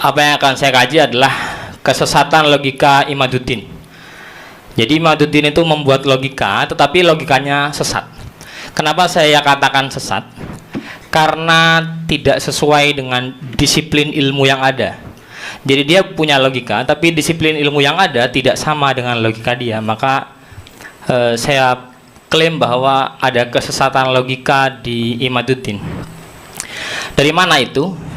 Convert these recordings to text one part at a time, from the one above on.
Apa yang akan saya kaji adalah kesesatan logika Imaduddin. Jadi Imaduddin itu membuat logika, tetapi logikanya sesat. Kenapa saya katakan sesat? Karena tidak sesuai dengan disiplin ilmu yang ada. Jadi dia punya logika, tapi disiplin ilmu yang ada tidak sama dengan logika dia. Maka saya klaim bahwa ada kesesatan logika di Imaduddin. Dari mana itu?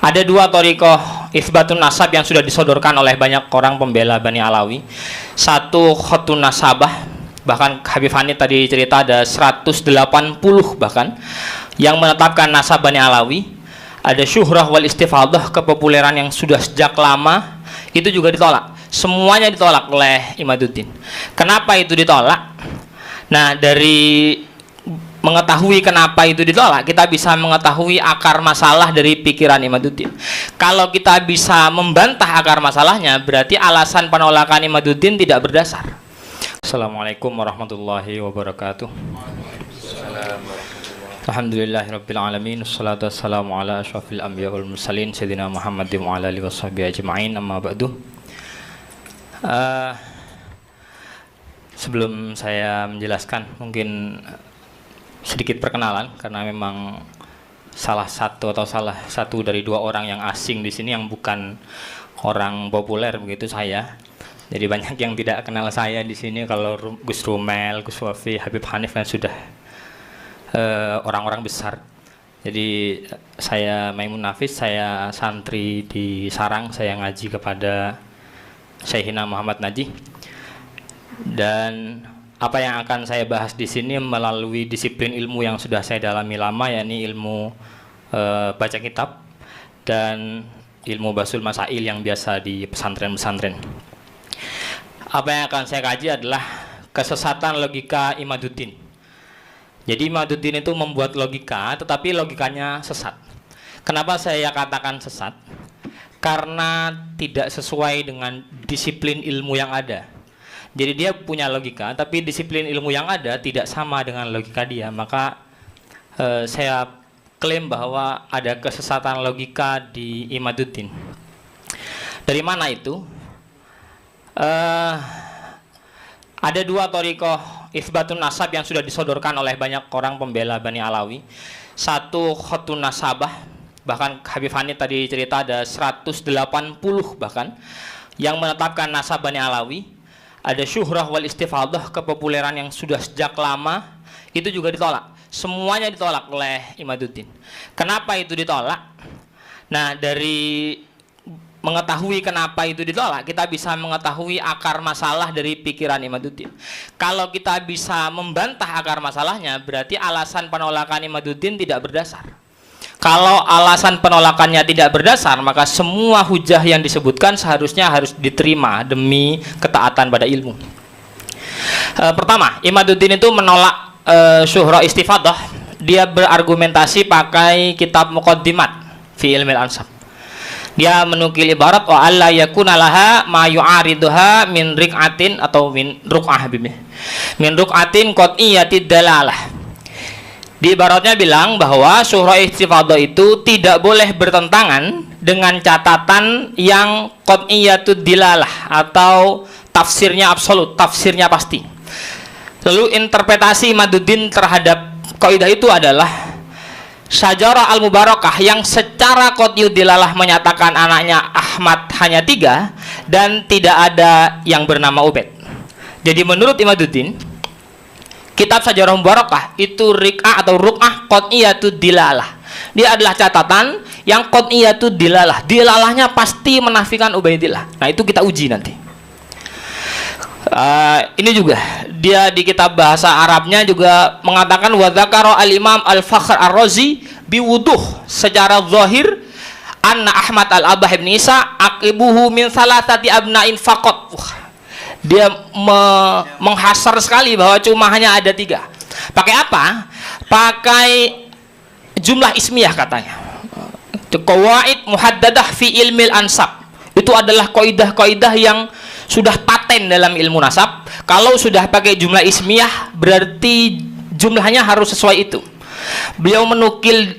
Ada dua thariqah itsbatun nasab yang sudah disodorkan oleh banyak orang pembela Bani Alawi. Satu khatun nasabah, bahkan Habib Hanif tadi cerita ada 180 bahkan yang menetapkan nasab Bani Alawi. Ada syuhrah wal istifadah, kepopuleran yang sudah sejak lama, itu juga ditolak. Semuanya ditolak oleh Imaduddin. Kenapa itu ditolak? Nah, dari mengetahui kenapa itu ditolak, kita bisa mengetahui akar masalah dari pikiran Imaduddin. Kalau kita bisa membantah akar masalahnya, berarti alasan penolakan Imaduddin tidak berdasar. Assalamualaikum warahmatullahi wabarakatuh. Alhamdulillahirabbil alamin, wassalatu wassalamu ala asyrafil anbiya wal mursalin sayyidina Muhammadin wa ala alihi washabihi ajmain, amma ba'du. Sebelum saya menjelaskan, mungkin sedikit perkenalan, karena memang salah satu dari dua orang yang asing di sini yang bukan orang populer begitu saya. Jadi banyak yang tidak kenal saya di sini. Kalau Gus Rumel, Gus Wafi, Habib Hanif kan sudah orang-orang besar. Jadi saya Maimun Nafis, saya santri di Sarang, saya ngaji kepada Syekhina Muhammad Najih. Dan apa yang akan saya bahas di sini melalui disiplin ilmu yang sudah saya dalami lama, yakni ilmu baca kitab dan ilmu basul masail yang biasa di pesantren-pesantren. Apa yang akan saya kaji adalah kesesatan logika Imaduddin. Jadi Imaduddin itu membuat logika, tetapi logikanya sesat. Kenapa saya katakan sesat? Karena tidak sesuai dengan disiplin ilmu yang ada. Jadi dia punya logika, tapi disiplin ilmu yang ada tidak sama dengan logika dia. Maka saya klaim bahwa ada kesesatan logika di Imaduddin. Dari mana itu? Ada dua thariqah itsbatun nasab yang sudah disodorkan oleh banyak orang pembela Bani Alawi. Satu khatun nasabah, bahkan Habib Hanif tadi cerita ada 180 bahkan yang menetapkan nasab Bani Alawi. Ada syuhrah wal istifadah, kepopuleran yang sudah sejak lama, itu juga ditolak. Semuanya ditolak oleh Imaduddin. Kenapa itu ditolak? Nah, dari mengetahui kenapa itu ditolak, kita bisa mengetahui akar masalah dari pikiran Imaduddin. Kalau kita bisa membantah akar masalahnya, berarti alasan penolakan Imaduddin tidak berdasar. Kalau alasan penolakannya tidak berdasar, maka semua hujah yang disebutkan seharusnya harus diterima demi ketaatan pada ilmu. Pertama, Imaduddin itu menolak syuhrah istifadah. Dia berargumentasi pakai kitab Muqaddimat fi ilmil ansab. Dia menukil ibarat wa alla yakuna laha ma yu'ariduha min rik'atin atau min ruk'ah bimih. Min ruk'atin qat'iyatid dalalah. Di ibaratnya bilang bahwa syuhrah istifadah itu tidak boleh bertentangan dengan catatan yang qat'iyatud dilalah atau tafsirnya absolut, tafsirnya pasti. Lalu interpretasi Imaduddin terhadap kaidah itu adalah Syajarah al-Mubarakah yang secara qat'iyud dilalah menyatakan anaknya Ahmad hanya 3 dan tidak ada yang bernama Ubaid. Jadi menurut Imaduddin, kitab Syajarah Mubarakah itu rik'ah atau ruk'ah qat'iyatud dilalah. Dia adalah catatan yang qat'iyatud dilalah. Dilalahnya pasti menafikan Ubaidillah. Nah, itu kita uji nanti. Ini juga dia di kitab bahasa Arabnya juga mengatakan wa dzakara al-Imam Al-Fakhr Ar-Razi biwuduh secara zahir anna Ahmad al-Abah ibn Isa aqibuhu min salasati abna'in faqat. Dia menghasar sekali bahwa cuma hanya ada 3. Pakai apa? Pakai jumlah ismiyah katanya. Qawaid muhaddadah fi ilmil ansab. Itu adalah kaidah-kaidah yang sudah paten dalam ilmu nasab. Kalau sudah pakai jumlah ismiyah, berarti jumlahnya harus sesuai itu. Beliau menukil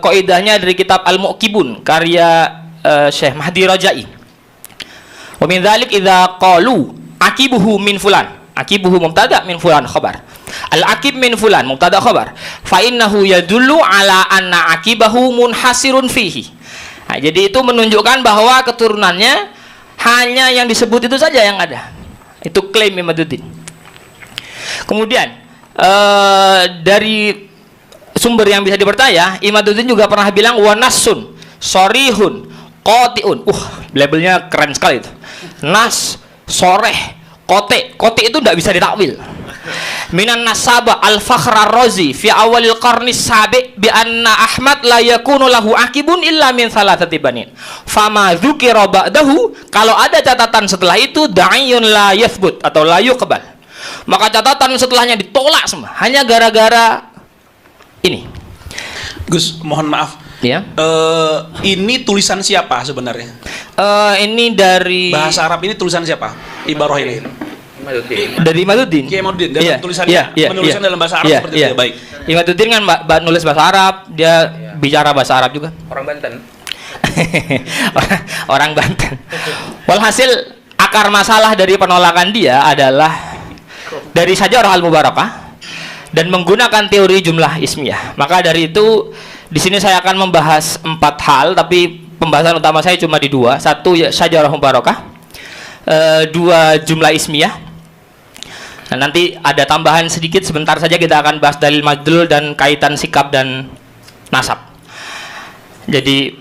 kaidahnya dari kitab Al-Mu'qibun karya Syekh Mahdi Rajai. Wa min dzalik idza qalu aqibuhu min fulan. Aqibuhu mubtada min fulan khabar. Al-aqib min fulan mubtada khabar. Fa innahu yadullu ala anna aqibahu munhasirun fihi. Nah, jadi itu menunjukkan bahwa keturunannya hanya yang disebut itu saja yang ada. Itu klaim Imaduddin. Kemudian dari sumber yang bisa dipercaya, Imaduddin juga pernah bilang wa nassun sorihun qati'un. Labelnya keren sekali itu. Nas, soreh, kote. Kote itu tidak bisa ditakwil. Minan nasaba al-fakhr ar-razi fi awalil qarni sabi' bi anna Ahmad la yakunu lahu akibun illa min thalathati banin. Fama dzukira ba'dahu, kalau ada catatan setelah itu da'iyun la yathbut atau la yuqbal. Maka catatan setelahnya ditolak semua hanya gara-gara ini. Gus, mohon maaf. Ya. Ini tulisan siapa sebenarnya? Ini dari bahasa Arab, ini tulisan siapa? Ibarah ini. Dari Imaduddin. Kiai Imaduddin dalam tulisannya menuliskan dalam bahasa Arab seperti itu. Baik. Imaduddin kan nulis bahasa Arab, dia bicara bahasa Arab juga. Orang Banten. Orang Banten. Walhasil akar masalah dari penolakan dia adalah dari Syajarah Al-Mubarakah dan menggunakan teori jumlah ismiyah. Maka dari itu di sini saya akan membahas 4 hal, tapi pembahasan utama saya cuma di 2. 1 ya Syajarah Mubarakah, 2 jumlah ismiyah. Nah, nanti ada tambahan sedikit, sebentar saja kita akan bahas dalil madlul dan kaitan sikap dan nasab. Jadi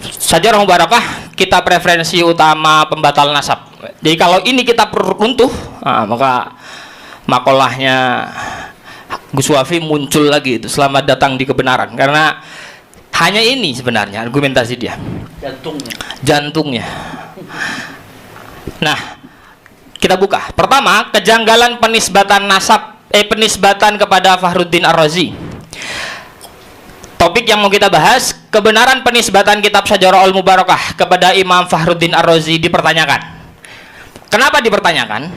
Syajarah Mubarakah kita preferensi utama pembatal nasab. Jadi kalau ini kita runtuh, maka makolahnya Gus Wafi muncul lagi itu, selamat datang di kebenaran, karena hanya ini sebenarnya argumentasi dia, jantungnya. Nah, kita buka. Pertama, kejanggalan penisbatan nasab, penisbatan kepada Fakhruddin Ar-Razi. Topik yang mau kita bahas, kebenaran penisbatan kitab Syajarah Al-Mubarakah kepada Imam Fakhruddin Ar-Razi dipertanyakan. Kenapa dipertanyakan?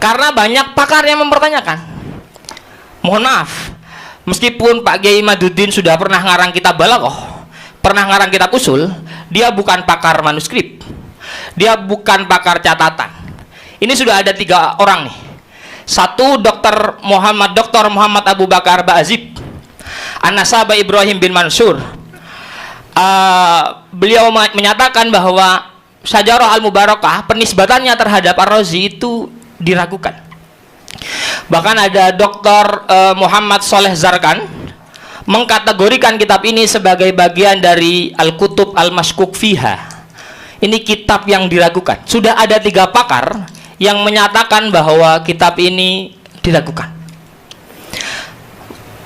Karena banyak pakar yang mempertanyakan. Mohon maaf, meskipun Pak Kiai Imaduddin sudah pernah ngarang kitab Balaghah, pernah ngarang kitab usul, dia bukan pakar manuskrip, dia bukan pakar catatan. Ini sudah ada 3 orang nih. 1 Dr. Muhammad Abu Bakar Ba'azib, An-Nasaba Ibrahim bin Mansur. Beliau menyatakan bahwa Syajarah Al-Mubarakah penisbatannya terhadap Ar-Razi itu diragukan. Bahkan ada Dr. Muhammad Soleh Zarkan mengkategorikan kitab ini sebagai bagian dari Al-Kutub Al-Mashkuk Fiha. Ini kitab yang diragukan. Sudah ada 3 pakar yang menyatakan bahwa kitab ini diragukan.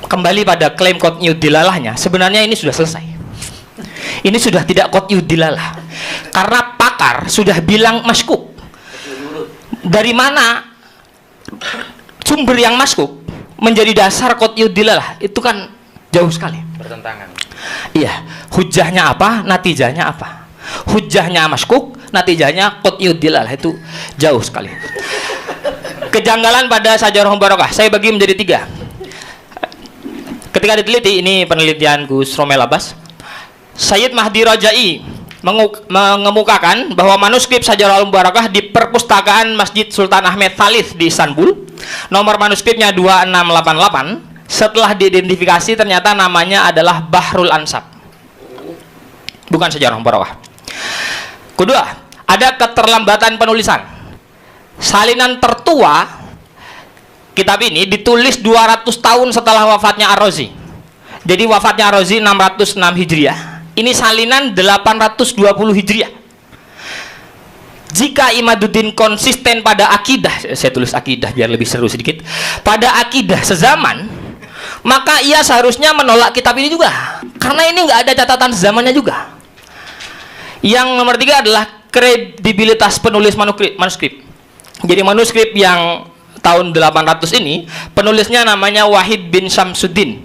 Kembali pada klaim qat'iyud dilalahnya, sebenarnya ini sudah selesai. Ini sudah tidak qat'iyud dilalah, karena pakar sudah bilang maskuk. Dari mana sumber yang maskuk menjadi dasar qat'iyud dilalah? Itu kan jauh sekali. Bertentangan. Iya, hujahnya apa, natijahnya apa? Hujahnya maskuk, natijahnya qat'iyud dilalah, itu jauh sekali. Kejanggalan pada Syajarah Mubarakah saya bagi menjadi 3. Ketika diteliti, ini penelitian Gus Romel Abbas, Sayyid Mahdi Rajai mengemukakan bahwa manuskrip Syajarah Al-Mubarakah di perpustakaan Masjid Sultan Ahmed Thalith di Istanbul, nomor manuskripnya 2688. Setelah diidentifikasi ternyata namanya adalah Bahrul Ansab, bukan Syajarah Al-Mubarakah. Kedua, ada keterlambatan penulisan. Salinan tertua kitab ini ditulis 200 tahun setelah wafatnya Ar-Razi. Jadi wafatnya Ar-Razi 606 Hijriah. Ini salinan 820 Hijriah. Jika Imaduddin konsisten pada akidah, saya tulis akidah biar lebih seru sedikit, pada akidah sezaman, maka ia seharusnya menolak kitab ini juga, karena ini nggak ada catatan sezamannya juga. Yang nomor 3 adalah kredibilitas penulis manuskrip. Jadi manuskrip yang tahun 800 ini, penulisnya namanya Wahid bin Syamsuddin.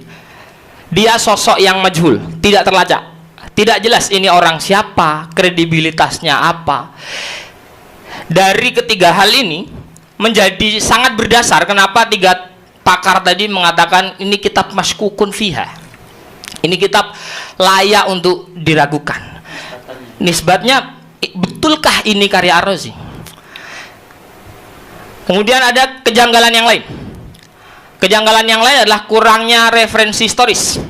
Dia sosok yang majhul, tidak terlacak, tidak jelas ini orang siapa, kredibilitasnya apa. Dari ketiga hal ini menjadi sangat berdasar kenapa 3 pakar tadi mengatakan ini kitab maskukun fiha. Ini kitab layak untuk diragukan. Nisbatnya, betulkah ini karya Ar-Razi? Kemudian ada kejanggalan yang lain. Kejanggalan yang lain adalah kurangnya referensi historis.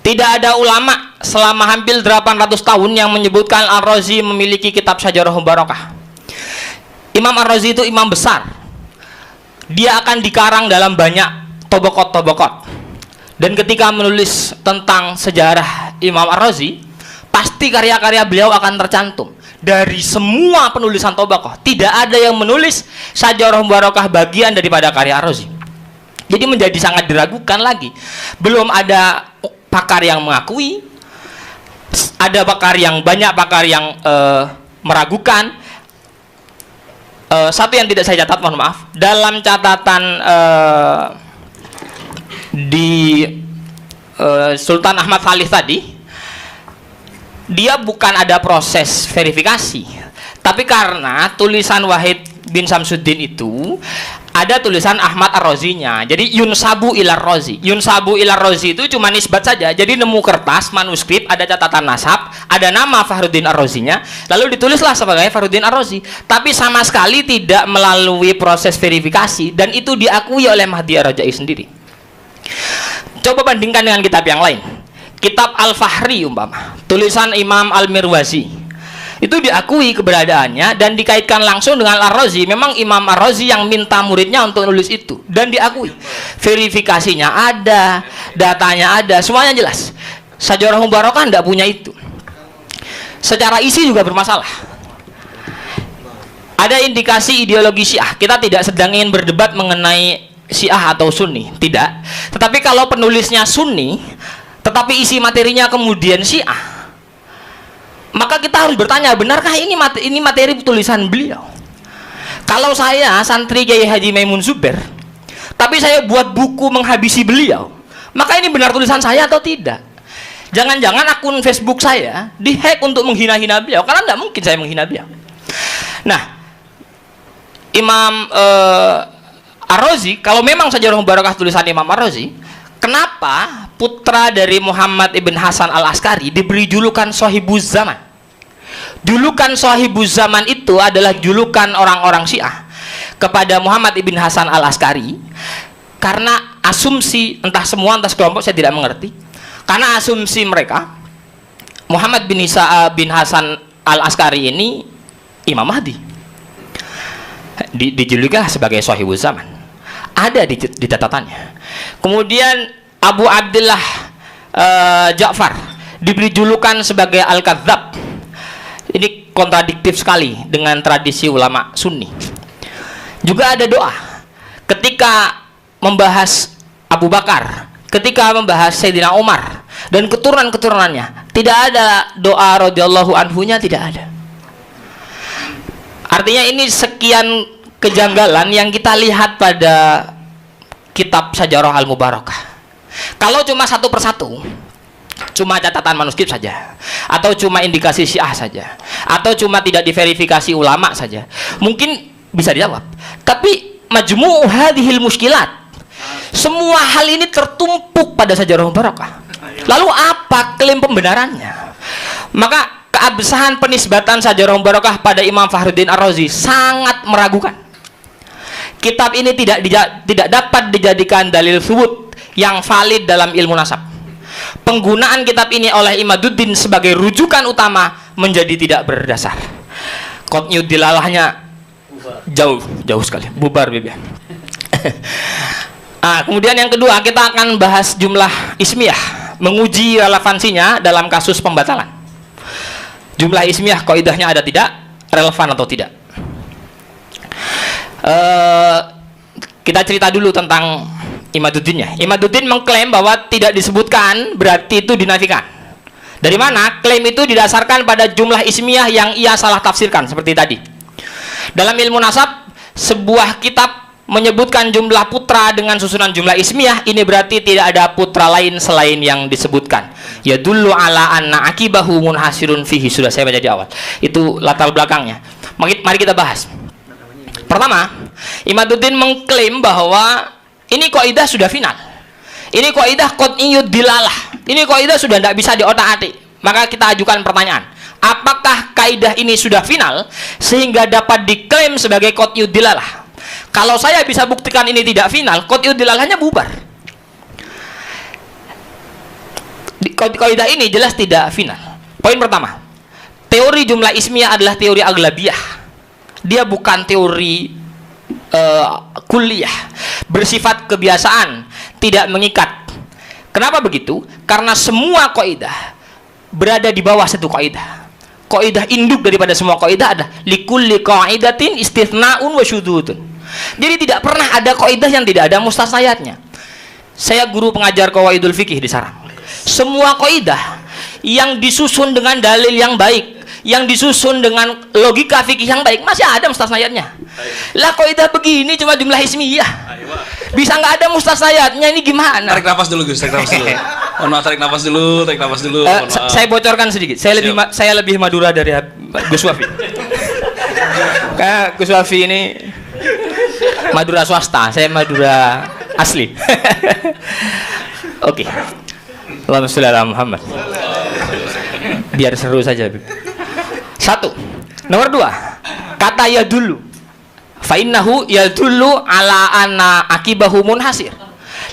Tidak ada ulama selama hampir 800 tahun yang menyebutkan Ar-Razi memiliki kitab Syajarahul Barakah. Imam Ar-Razi itu imam besar. Dia akan dikarang dalam banyak tobokot-tobokot. Dan ketika menulis tentang sejarah Imam Ar-Razi, pasti karya-karya beliau akan tercantum. Dari semua penulisan tobakoh, tidak ada yang menulis Syajarahul Barakah bagian daripada karya Ar-Razi. Jadi menjadi sangat diragukan lagi. Belum ada pakar yang mengakui, ada banyak pakar yang meragukan. Satu yang tidak saya catat, mohon maaf, dalam catatan di Sultan Ahmad Khalif tadi, dia bukan ada proses verifikasi, tapi karena tulisan Wahid bin Samsuddin itu ada tulisan Ahmad Ar-Razinya, jadi yunsabu ilar Razi. Yunsabu ilar Razi itu cuma nisbat saja, jadi nemu kertas manuskrip, ada catatan nasab, ada nama Fakhruddin Ar-Razinya, lalu ditulislah sebagai Fakhruddin Ar-Razi, tapi sama sekali tidak melalui proses verifikasi, dan itu diakui oleh Mahdi Ar-Rajai sendiri. Coba bandingkan dengan kitab yang lain. Kitab Al-Fahri umpama, tulisan Imam Al-Mirwazi, itu diakui keberadaannya dan dikaitkan langsung dengan Ar-Razi. Memang Imam Ar-Razi yang minta muridnya untuk nulis itu, dan diakui. Verifikasinya ada, datanya ada, semuanya jelas. Syajarahul Barakah tidak punya itu. Secara isi juga bermasalah. Ada indikasi ideologi Syiah. Kita tidak sedang ingin berdebat mengenai Syiah atau Sunni, tidak. Tetapi kalau penulisnya Sunni, tetapi isi materinya kemudian Syiah, maka kita harus bertanya, benarkah ini materi tulisan beliau? Kalau saya santri Kiai Haji Maimun Zubair, tapi saya buat buku menghabisi beliau, maka ini benar tulisan saya atau tidak? Jangan-jangan akun Facebook saya dihack untuk menghina-hina beliau, karena tidak mungkin saya menghina beliau. Nah, Imam Ar-Razi, kalau memang Syajarahul Barakah tulisan Imam Ar-Razi, kenapa putra dari Muhammad ibn Hasan al-Askari diberi julukan Sahibuz Zaman? Julukan Sahibuz Zaman itu adalah julukan orang-orang Syiah kepada Muhammad ibn Hasan al-Askari, karena asumsi, entah semua entah sekelompok, saya tidak mengerti, karena asumsi mereka Muhammad bin Hasan al-Askari ini Imam Mahdi, dijulukilah sebagai Sahibuz Zaman, ada di catatannya. Kemudian Abu Abdullah Ja'far diberi julukan sebagai Al-Kadzab. Ini kontradiktif sekali dengan tradisi ulama Sunni. Juga ada doa ketika membahas Abu Bakar, ketika membahas Sayyidina Umar dan keturunan-keturunannya, tidak ada doa radhiyallahu anhunya, tidak ada. Artinya ini sekian kejanggalan yang kita lihat pada kitab Syajarah Al-Mubarakah. Kalau cuma satu persatu, cuma catatan manuskrip saja, atau cuma indikasi Syiah saja, atau cuma tidak diverifikasi ulama saja, mungkin bisa dijawab. Tapi majmu' hadhil muskilat, semua hal ini tertumpuk pada Syajarah Al-Mubarakah. Lalu apa klaim pembenarannya? Maka keabsahan penisbatan Syajarah Al-Mubarakah pada Imam Fakhruddin Ar-Razi sangat meragukan. Kitab ini tidak dapat dijadikan dalil subut yang valid dalam ilmu nasab. Penggunaan kitab ini oleh Imaduddin sebagai rujukan utama menjadi tidak berdasar. Qat'iyud dilalahnya jauh sekali, bubar bibi. Kemudian yang kedua, kita akan bahas jumlah ismiyah, menguji relevansinya dalam kasus pembatalan. Jumlah ismiyah kaidahnya ada tidak, relevan atau tidak. Kita cerita dulu tentang Imaduddinnya. Imaduddin mengklaim bahwa tidak disebutkan berarti itu dinafikan. Dari mana? Klaim itu didasarkan pada jumlah ismiyah yang ia salah tafsirkan seperti tadi. Dalam ilmu nasab, sebuah kitab menyebutkan jumlah putra dengan susunan jumlah ismiyah, ini berarti tidak ada putra lain selain yang disebutkan. Ya dulu ala anna akibahu munhasirun fihi, sudah saya baca di awal. Itu latar belakangnya. Mari kita bahas. Pertama, Imaduddin mengklaim bahwa ini kaidah sudah final. Ini kaidah qat'iyud dilalah. Ini kaidah sudah tidak bisa diotak-atik. Maka kita ajukan pertanyaan, apakah kaidah ini sudah final sehingga dapat diklaim sebagai qat'iyud dilalah? Kalau saya bisa buktikan ini tidak final, qat'iyud dilalahnya bubar. Kaidah ini jelas tidak final. Poin pertama, teori jumlah ismiyah adalah teori aglabiyah. Dia bukan teori kuliah, bersifat kebiasaan, tidak mengikat. Kenapa begitu? Karena semua kaidah berada di bawah satu kaidah. Kaidah induk daripada semua kaidah adalah likulli qaidatin istithna'un wa syudzudun. Jadi tidak pernah ada kaidah yang tidak ada mustasnayatnya. Saya guru pengajar qawaidul fikih di Sarang. Semua kaidah yang disusun dengan dalil yang baik, yang disusun dengan logika fikih yang baik, masih ada mustasnayatnya. Lah kaidah begini cuma jumlah ismiyah, bisa nggak ada mustasnayatnya, ini gimana? Tarik nafas dulu Gus, tarik nafas dulu. Mohon maaf, tarik nafas dulu. Saya bocorkan sedikit. Saya lebih Madura dari Gus Wafi. Kayak Gus Wafi ini Madura swasta, saya Madura asli. Oke. Allahumma sholli ala Muhammad. Biar seru saja. Satu. Nomor dua, kata ya dulu. Fa innahu ya dulu ala anna akibahu munhasir.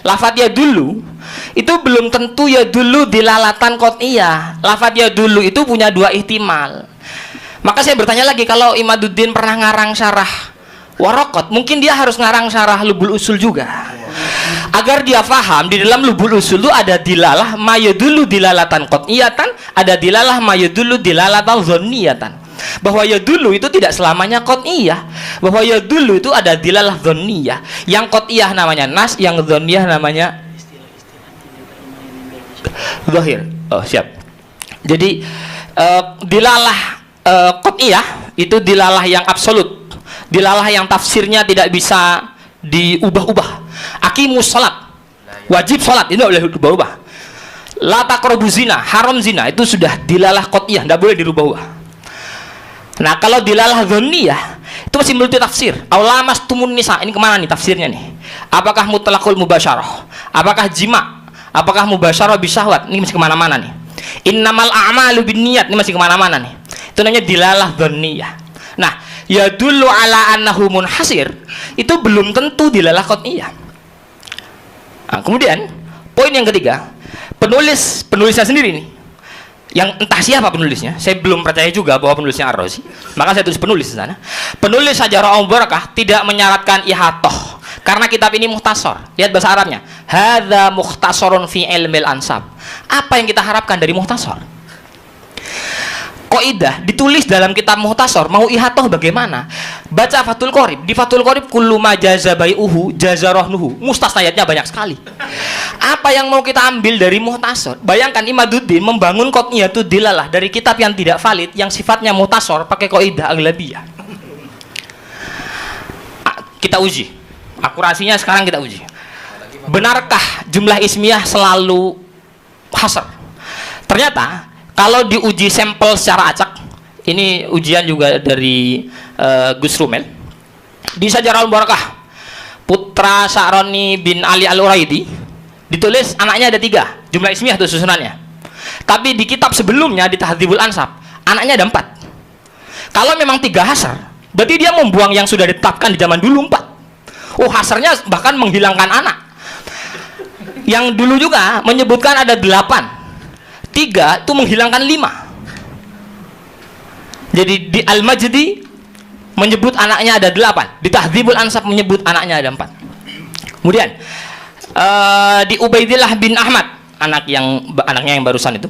Lafadz ya dulu itu belum tentu ya dulu dilalatan qat'iyah. Lafadz ya dulu itu punya dua ihtimal. Maka saya bertanya lagi, kalau Imaduddin pernah ngarang syarah Waraqat, mungkin dia harus ngarang syarah Lubul Usul juga. Agar dia faham di dalam Lubul Usul itu ada dilalah mayadulu dilalatan qat'iyatan, ada dilalah mayadulu dilalatan dhanniyatan. Bahwa ya dulu itu tidak selamanya qat'iyah, bahwa ya dulu itu ada dilalah dhanniyah. Yang qat'iyah namanya nas, yang dhanniyah namanya zahir. Oh, siap. Jadi dilalah qat'iyah itu dilalah yang absolut, dilalah yang tafsirnya tidak bisa diubah-ubah. Aqimus salat, wajib salat, itu tidak boleh diubah-ubah. La taqrabu zina, haram zina, itu sudah dilalah qat'iyah, tidak boleh dirubah-ubah. Nah, kalau dilalah dhanniyah itu masih multi tafsir. Aulamas tumun nisa, ini kemana nih tafsirnya nih? Apakah mutlaqul mubasyarah? Apakah jima? Apakah mubasyarah bisyahwat? Ini masih kemana-mana nih. Innamal a'malu binniyat, ini masih kemana-mana nih. Itu namanya dilalah dhanniyah. Nah, ya dulu ala annahu munhasir itu belum tentu dilalah qat'iyah. Nah, kemudian poin yang ketiga, penulisnya sendiri nih, yang entah siapa penulisnya, saya belum percaya juga bahwa penulisnya Ar-Razi, maka saya tulis penulis di sana. Penulis Syajarah Mubarakah tidak menyaratkan ihatoh, karena kitab ini mukhtasar. Lihat bahasa Arabnya, hadza mukhtasarun fi ilmil ansab. Apa yang kita harapkan dari mukhtasar? Qaidah ditulis dalam kitab mukhtasar, mau ihatoh bagaimana? Baca Fathul Qorib, di Fathul Qorib kullu ma jaza bai'uhu jaza rahnuhu, mustasnayatnya banyak sekali. Apa yang mau kita ambil dari mukhtasar? Bayangkan Imaduddin membangun qat'iyatu dilalah dari kitab yang tidak valid, yang sifatnya mukhtasar, pakai qaidah aglabiyah. Kita uji akurasinya, sekarang kita uji. Benarkah jumlah ismiyah selalu hasr? Ternyata kalau diuji sampel secara acak, ini ujian juga dari Gus Rumel di Syajarah Mubarakah, putra Sya'rani bin Ali Al-Uraidi, ditulis anaknya ada 3, jumlah ismiyah itu susunannya. Tapi di kitab sebelumnya di Tahdzibul Ansab, anaknya ada 4. Kalau memang 3 hasr, berarti dia membuang yang sudah ditetapkan di zaman dulu 4. Oh, hasrnya bahkan menghilangkan anak. Yang dulu juga menyebutkan ada 8. 3 itu menghilangkan 5. Jadi di Al-Majdi menyebut anaknya ada 8, di Tahdzibul Ansab menyebut anaknya ada 4. Kemudian di Ubaidillah bin Ahmad, anaknya yang barusan itu,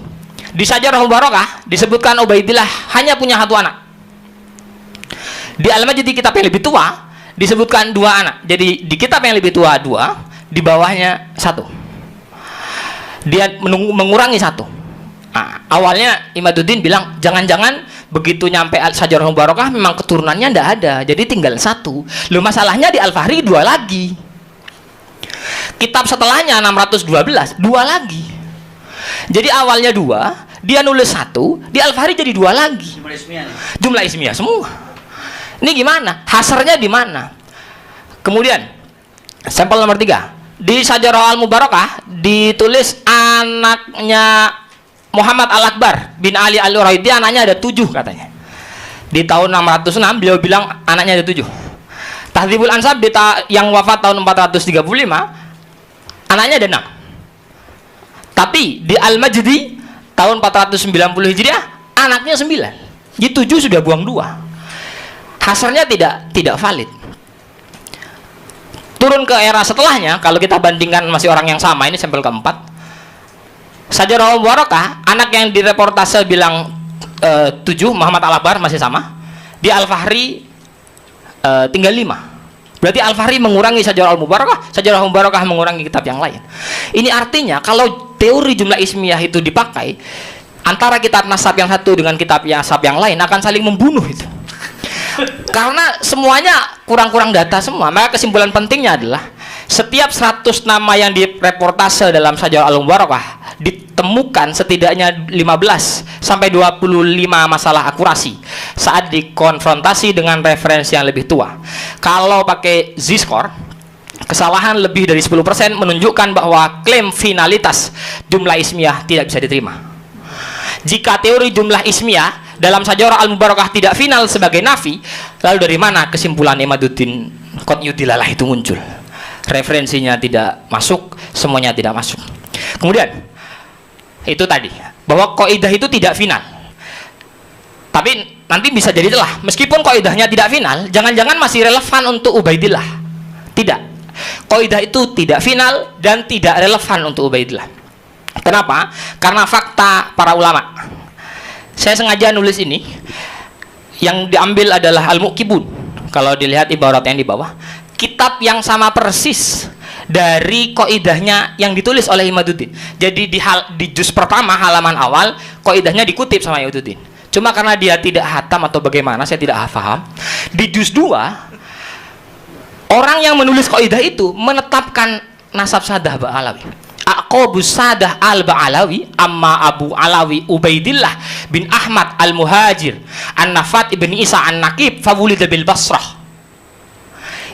di Syajarah Mubarakah disebutkan Ubaidillah hanya punya 1 anak. Di Al-Majdi kitab yang lebih tua disebutkan 2 anak. Jadi di kitab yang lebih tua 2, di bawahnya 1. Dia mengurangi 1. Nah, awalnya Imaduddin bilang jangan-jangan begitu nyampe Syajarah Mubarakah memang keturunannya ndak ada, jadi tinggal 1. Loh, masalahnya di Al-Fahri 2 lagi. Kitab setelahnya 612, 2 lagi. Jadi awalnya 2, dia nulis 1, di Al-Fahri jadi 2 lagi. Jumlah ismiyah semua. Ini gimana? Hasarnya di mana? Kemudian sampel nomor 3, di Sajarah Al-Mubarakah ditulis anaknya Muhammad Al-Akbar bin Ali Al-Uraidi, anaknya ada 7 katanya. Di tahun 606 beliau bilang anaknya ada 7. Tahdzibul Ansab yang wafat tahun 435 anaknya ada 6. Tapi di Al-Majdi tahun 490 Hijriah anaknya 9. Di 7 sudah buang 2. Hasilnya tidak valid. Turun ke era setelahnya, kalau kita bandingkan masih orang yang sama, ini sampel keempat. Sajarah Al-Mubarakah, anak yang direportase bilang 7, Muhammad Al-Akbar masih sama. Di Al-Fahri tinggal 5. Berarti Al-Fahri mengurangi Sajarah Al-Mubarakah, Sajarah Al-Mubarakah mengurangi kitab yang lain. Ini artinya kalau teori jumlah ismiyah itu dipakai, antara kitab nasab yang satu dengan kitab nasab yang lain akan saling membunuh itu. Karena semuanya kurang-kurang data semua. Maka kesimpulan pentingnya adalah setiap 100 nama yang direportase dalam Sajarah Al-Mubarakah ditemukan setidaknya 15 sampai 25 masalah akurasi saat dikonfrontasi dengan referensi yang lebih tua. Kalau pakai Z-score, kesalahan lebih dari 10% menunjukkan bahwa klaim finalitas jumlah ismiyah tidak bisa diterima. Jika teori jumlah ismiyah dalam Sajarah Al-Mubarakah tidak final sebagai nafi, lalu dari mana kesimpulan Imaduddin Qutnyudilalah itu muncul? Referensinya tidak masuk, semuanya tidak masuk. Kemudian itu tadi bahwa kaidah itu tidak final. Tapi nanti bisa jadi celah. Meskipun kaidahnya tidak final, jangan-jangan masih relevan untuk Ubaidillah. Tidak. Kaidah itu tidak final dan tidak relevan untuk Ubaidillah. Kenapa? Karena fakta para ulama. Saya sengaja nulis ini. Yang diambil adalah Al-Muqibun. Kalau dilihat ibarat yang di bawah, kitab yang sama persis dari kaidahnya yang ditulis oleh Imaduddin. Jadi di juz pertama halaman awal kaidahnya dikutip sama Imaduddin. Cuma karena dia tidak hatam atau bagaimana, saya tidak paham. Di juz 2 orang yang menulis kaidah itu menetapkan nasab Sadah Ba'alawi. Aqobus Sadah Al-Ba'alawi amma Abu Alawi Ubaidillah bin Ahmad Al-Muhajir An-Nafat ibn Isa An-Naqib fawulida bil Basrah.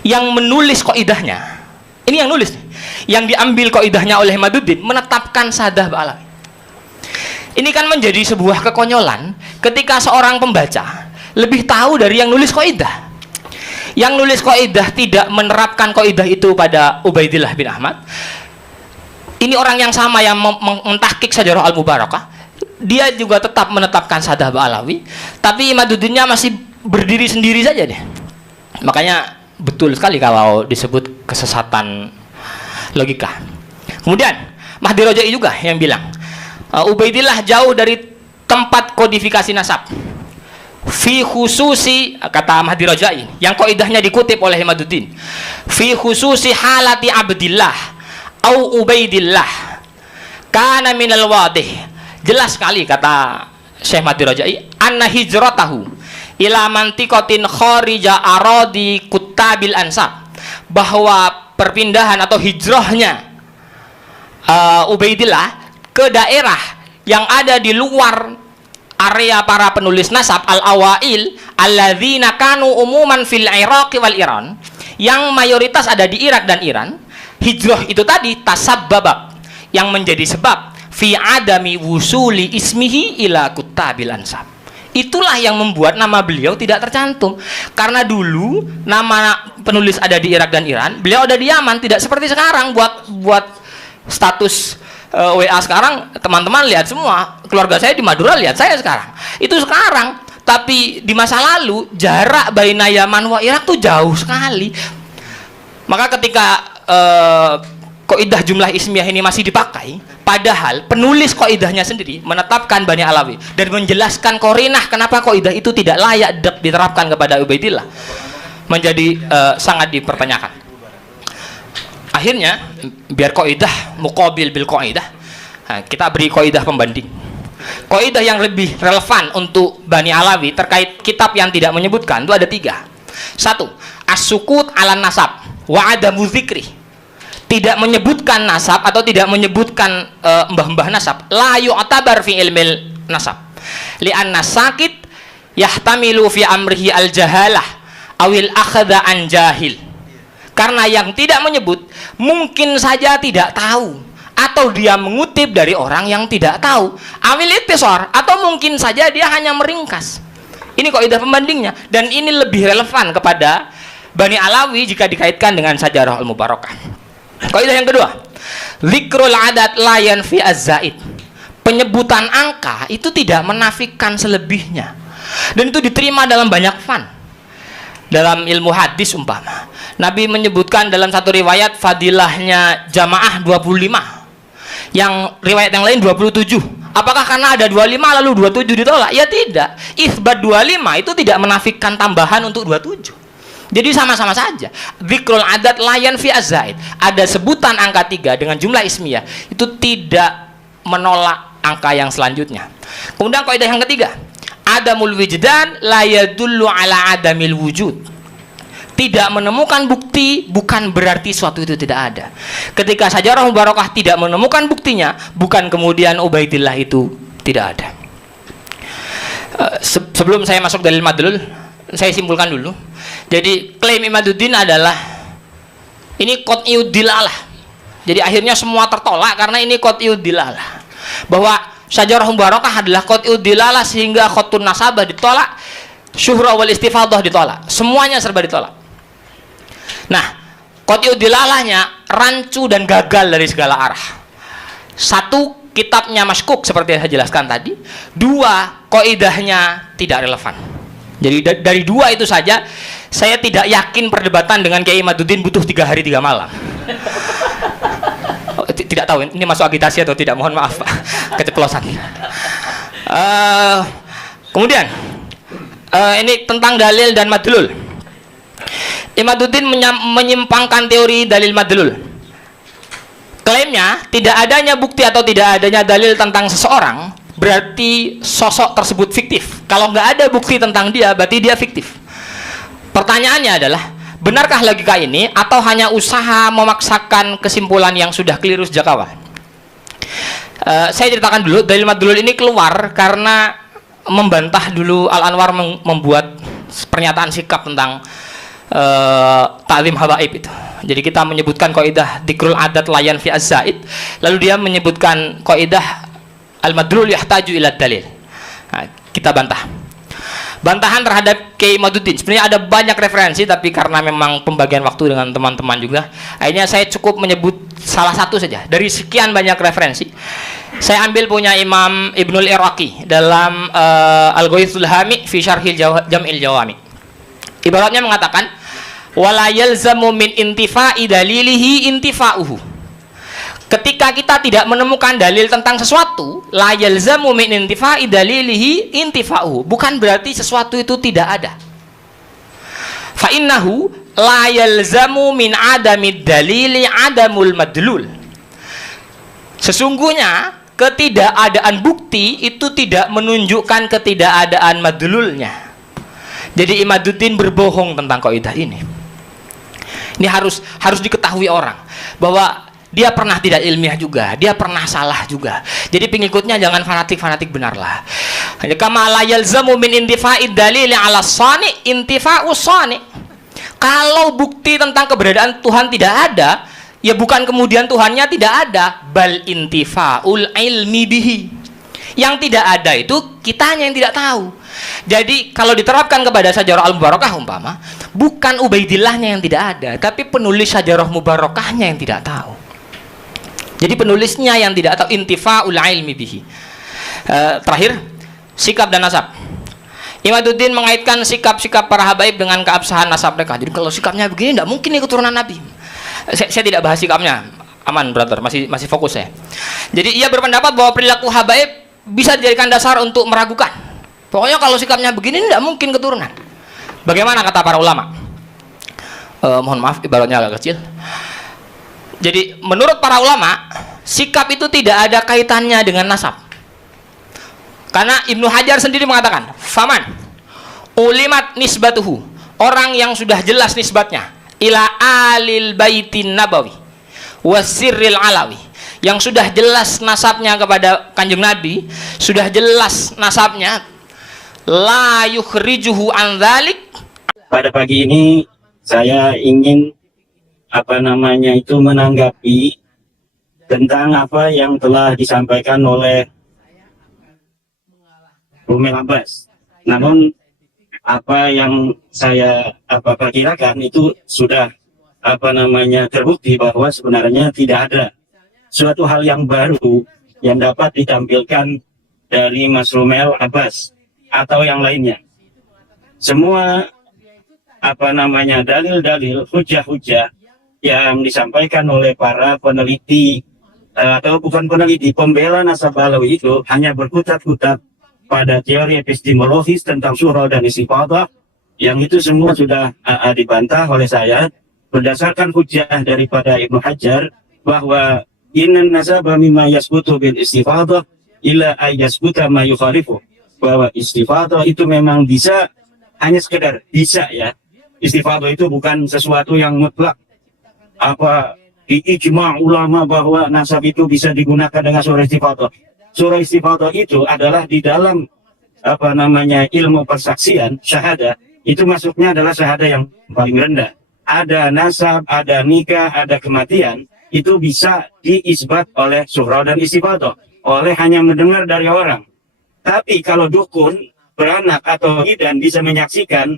Yang menulis kaidahnya, ini yang nulis, yang diambil kaidahnya oleh Imaduddin menetapkan Sadah Ba'alawi. Ini kan menjadi sebuah kekonyolan ketika seorang pembaca lebih tahu dari yang nulis kaidah. Yang nulis kaidah tidak menerapkan kaidah itu pada Ubaidillah bin Ahmad. Ini orang yang sama yang mentahqiq Sajarah Al-Mubarakah. Dia juga tetap menetapkan Sadah Ba'alawi, tapi Imaduddinnya masih berdiri sendiri saja deh. Makanya betul sekali kalau disebut kesesatan logika. Kemudian Mahdi Rajai juga yang bilang Ubaidillah jauh dari tempat kodifikasi nasab. Fi khususi, kata Mahdi Rajai yang kaidahnya dikutip oleh Imaduddin, fi khususi halati Abdillah au Ubaidillah kana minal wadih. Jelas sekali kata Syekh Mahdi Rajai, anna hijratahu ila mantiqatin kharija aradi kuttabil ansab, bahwa perpindahan atau hijrahnya Ubaidillah ke daerah yang ada di luar area para penulis nasab al-awail alladzina kanu umuman fil Iraq wal Iran, yang mayoritas ada di Irak dan Iran. Hijrah itu tadi tasabbaba, yang menjadi sebab fi adami wusuli ismihi ila kuttabil ansab. Itulah yang membuat nama beliau tidak tercantum. Karena dulu nama penulis ada di Irak dan Iran, beliau ada di Yaman. Tidak seperti sekarang buat status WA sekarang, teman-teman lihat semua, keluarga saya di Madura lihat saya sekarang. Itu sekarang, tapi di masa lalu jarak baina Yaman wa Irak tuh jauh sekali. Maka ketika kaidah jumlah ismiyah ini masih dipakai, padahal penulis kaidahnya sendiri menetapkan Bani Alawi dan menjelaskan korinah kenapa kaidah itu tidak layak diterapkan kepada Ubaidillah, menjadi sangat dipertanyakan. Akhirnya biar kaidah muqabil bil kaidah, kita beri kaidah pembanding. Kaidah yang lebih relevan untuk Bani Alawi terkait kitab yang tidak menyebutkan itu ada 3. 1. As-sukut ala nasab wa adamu dzikri. Tidak menyebutkan nasab atau tidak menyebutkan mbah-mbah nasab, la yu'tabar fi ilmil nasab li'anna sakit yahtamilu fi amrihi al-jahalah awil akhadha an jahil. Karena yang tidak menyebut mungkin saja tidak tahu, atau dia mengutip dari orang yang tidak tahu, awil ittisar, atau mungkin saja dia hanya meringkas. Ini kaidah pembandingnya, dan ini lebih relevan kepada Bani Alawi jika dikaitkan dengan Sajarah Al-Mubarakah. Kaidah yang kedua, zikrul adat la yanfi az-zaid. Penyebutan angka itu tidak menafikan selebihnya, dan itu diterima dalam banyak fan. Dalam ilmu hadis umpama, Nabi menyebutkan dalam satu riwayat fadilahnya jamaah 25, yang riwayat yang lain 27. Apakah karena ada 25 lalu 27 ditolak? Ya tidak. Isbat 25 itu tidak menafikan tambahan untuk 27. Jadi sama-sama saja. Zikrul adat layan fi az-zaid. Ada sebutan angka 3 dengan jumlah ismiyah, itu tidak menolak angka yang selanjutnya. Kemudian kaidah yang ketiga, adamul wijdan la yadullu ala adamil wujud. Tidak menemukan bukti bukan berarti suatu itu tidak ada. Ketika Sajarah Mubarakah tidak menemukan buktinya, bukan kemudian Ubaidillah itu tidak ada. Sebelum saya masuk dalil madlul, saya simpulkan dulu. Jadi klaim Imaduddin adalah ini qat'iyud dilalah. Jadi akhirnya semua tertolak karena ini qat'iyud dilalah. Bahwa Sajarah Mubarakah adalah qat'iyud dilalah sehingga khatun nasabah ditolak, syuhrah wal istifadah ditolak. Semuanya serba ditolak. Nah, qat'iyud dilalahnya rancu dan gagal dari segala arah. Satu, kitabnya maskuk seperti yang saya jelaskan tadi. Dua, kaidahnya tidak relevan. Jadi dari dua itu saja saya tidak yakin perdebatan dengan Kiai Imaduddin butuh 3 hari 3 malam. Tidak tahu ini masuk agitasi atau tidak, mohon maaf Pak, keceplosan. Kemudian ini tentang dalil dan madlul. Imaduddin menyimpangkan teori dalil madlul. Klaimnya tidak adanya bukti atau tidak adanya dalil tentang seseorang berarti sosok tersebut fiktif. Kalau nggak ada bukti tentang dia berarti dia fiktif. Pertanyaannya adalah, benarkah logika ini atau hanya usaha memaksakan kesimpulan yang sudah keliru sejak awal? Saya ceritakan dulu, dalil madlul ini keluar karena membantah dulu Al-Anwar membuat pernyataan sikap tentang ta'zim habaib itu. Jadi kita menyebutkan kaidah dzikrul adat layan fi az-zaid, lalu dia menyebutkan kaidah al-madlul yahtaju ila dalil. Nah, kita bantah. Bantahan terhadap Kiai Imaduddin. Sebenarnya ada banyak referensi, tapi karena memang pembagian waktu dengan teman-teman juga, akhirnya saya cukup menyebut salah satu saja dari sekian banyak referensi. Saya ambil punya Imam Ibnul Iraqi dalam Al-Ghaithul Hami fi Syarhil Jam'il Jawami. Ibaratnya mengatakan wala yalzamu min intifa'i dalilihi intifa'uhu. Ketika kita tidak menemukan dalil tentang sesuatu, la yalzamu min intifa'i dalilihi intifa'uhu, bukan berarti sesuatu itu tidak ada. Fa innahu la yalzamu min adamid dalili adamul madlul. Sesungguhnya ketidakadaan bukti itu tidak menunjukkan ketidakadaan madlulnya. Jadi Imaduddin berbohong tentang kaidah ini. Ini harus diketahui orang bahwa dia pernah tidak ilmiah juga, dia pernah salah juga. Jadi pengikutnya jangan fanatik benarlah. Kama la yalzamu min intifa'id dalil 'ala shani intifa'us shani. Kalau bukti tentang keberadaan Tuhan tidak ada, ya bukan kemudian Tuhannya tidak ada, bal intifa'ul ilmi bihi. Yang tidak ada itu kitanya yang tidak tahu. Jadi kalau diterapkan kepada Sajarah Al-Mubarakah umpama, bukan Ubaidillahnya yang tidak ada, tapi penulis Sajarah Mubarakahnya yang tidak tahu. Jadi penulisnya yang tidak tahu, intifa'ul ilmi bihi. Terakhir, sikap dan nasab. Imaduddin mengaitkan sikap-sikap para habaib dengan keabsahan nasab mereka. Jadi kalau sikapnya begini, tidak mungkin ini keturunan Nabi. Saya tidak bahas sikapnya, aman brother, masih fokus saya. Jadi ia berpendapat bahwa perilaku habaib bisa dijadikan dasar untuk meragukan. Pokoknya kalau sikapnya begini tidak mungkin keturunan. Bagaimana kata para ulama? Mohon maaf ibaratnya agak kecil. Jadi menurut para ulama, sikap itu tidak ada kaitannya dengan nasab. Karena Ibnu Hajar sendiri mengatakan, faman ulimat nisbatuhu, orang yang sudah jelas nisbatnya ila alil baitin nabawi wasirril alawi, yang sudah jelas nasabnya kepada Kanjeng Nabi, sudah jelas nasabnya, la yukhrijuhu an dzalik. Pada pagi ini saya ingin menanggapi tentang apa yang telah disampaikan oleh Rumel Abbas. Namun apa yang saya perkirakan itu sudah terbukti bahwa sebenarnya tidak ada suatu hal yang baru yang dapat ditampilkan dari Mas Rumel Abbas atau yang lainnya. Semua dalil-dalil, hujah-hujah yang disampaikan oleh para peneliti atau bukan peneliti, pembela nasab Alawi itu hanya berkutat-kutat pada teori epistemologis tentang surah dan istifadah, yang itu semua sudah dibantah oleh saya berdasarkan hujah daripada Ibnu Hajar bahwa innan nasaba mimma yasbutu bil istifadah illa ay yasbuta ma yukhalifu, bahwa istifadah itu memang bisa, hanya sekedar bisa ya. Istifadah itu bukan sesuatu yang mutlak di ijma' ulama bahwa nasab itu bisa digunakan dengan surah istifadah. Surah istifadah itu adalah di dalam ilmu persaksian syahadah, itu masuknya adalah syahadah yang paling rendah. Ada nasab, ada nikah, ada kematian, itu bisa diisbat oleh surah dan istifadah, oleh hanya mendengar dari orang. Tapi kalau dukun, beranak atau bidan bisa menyaksikan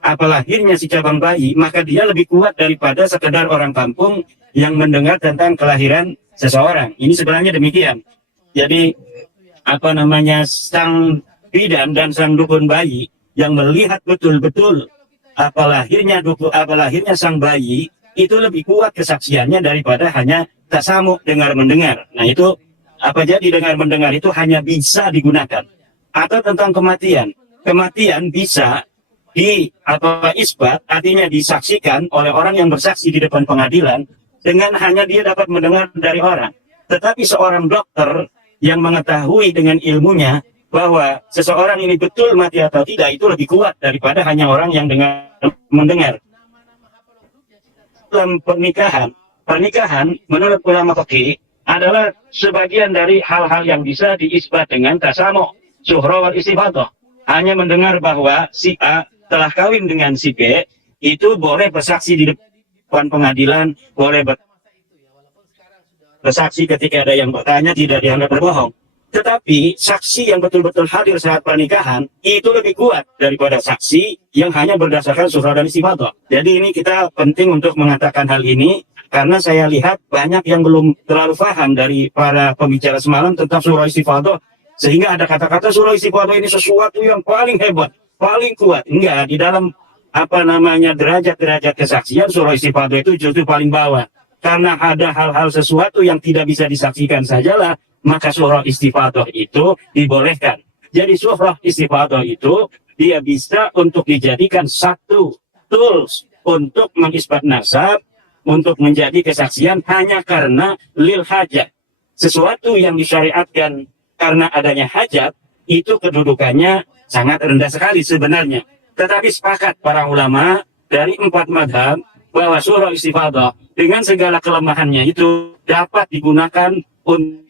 lahirnya si cabang bayi, maka dia lebih kuat daripada sekedar orang kampung yang mendengar tentang kelahiran seseorang. Ini sebenarnya demikian. Jadi sang bidan dan sang dukun bayi yang melihat betul-betul lahirnya sang bayi, itu lebih kuat kesaksiannya daripada hanya tasamu, dengar-mendengar. Nah itu jadi dengar-mendengar itu hanya bisa digunakan. Atau tentang kematian bisa isbat, artinya disaksikan oleh orang yang bersaksi di depan pengadilan dengan hanya dia dapat mendengar dari orang. Tetapi seorang dokter yang mengetahui dengan ilmunya bahwa seseorang ini betul mati atau tidak, itu lebih kuat daripada hanya orang yang mendengar. Dalam pernikahan menurut ulama fikih adalah sebagian dari hal-hal yang bisa diisbat dengan tasamu, suhra wal istifadah. Hanya mendengar bahwa si A telah kawin dengan si B, itu boleh bersaksi di depan pengadilan, boleh bersaksi ketika ada yang bertanya, tidak dianggap berbohong. Tetapi saksi yang betul-betul hadir saat pernikahan itu lebih kuat daripada saksi yang hanya berdasarkan surah dan istifadah. Jadi ini kita penting untuk mengatakan hal ini, karena saya lihat banyak yang belum terlalu paham dari para pembicara semalam tentang surah istifadah, sehingga ada kata-kata surah istifadah ini sesuatu yang paling hebat, paling kuat. Enggak, di dalam derajat-derajat kesaksian, surah istifadah itu justru paling bawah. Karena ada hal-hal sesuatu yang tidak bisa disaksikan sajalah, maka surah istifadah itu dibolehkan. Jadi surah istifadah itu dia bisa untuk dijadikan satu tools untuk mengisbat nasab, untuk menjadi kesaksian hanya karena lil hajat. Sesuatu yang disyariatkan karena adanya hajat, itu kedudukannya sangat rendah sekali sebenarnya. Tetapi sepakat para ulama dari 4 madhab bahwa surah istifadah dengan segala kelemahannya itu dapat digunakan untuk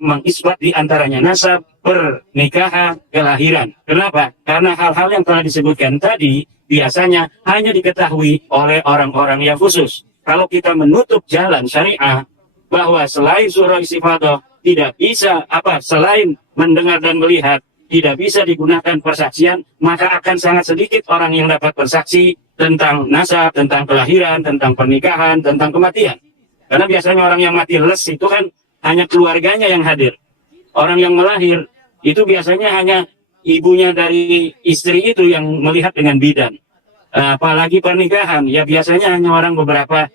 mengisbat di antaranya nasab, pernikahan, kelahiran. Kenapa? Karena hal-hal yang telah disebutkan tadi biasanya hanya diketahui oleh orang-orang yang khusus. Kalau kita menutup jalan syariah bahwa selain surah istifadah tidak bisa selain mendengar dan melihat tidak bisa digunakan persaksian, maka akan sangat sedikit orang yang dapat bersaksi tentang nasab, tentang kelahiran, tentang pernikahan, tentang kematian. Karena biasanya orang yang mati les itu kan hanya keluarganya yang hadir. Orang yang melahir itu biasanya hanya ibunya dari istri itu yang melihat dengan bidan. Apalagi pernikahan, ya biasanya hanya orang beberapa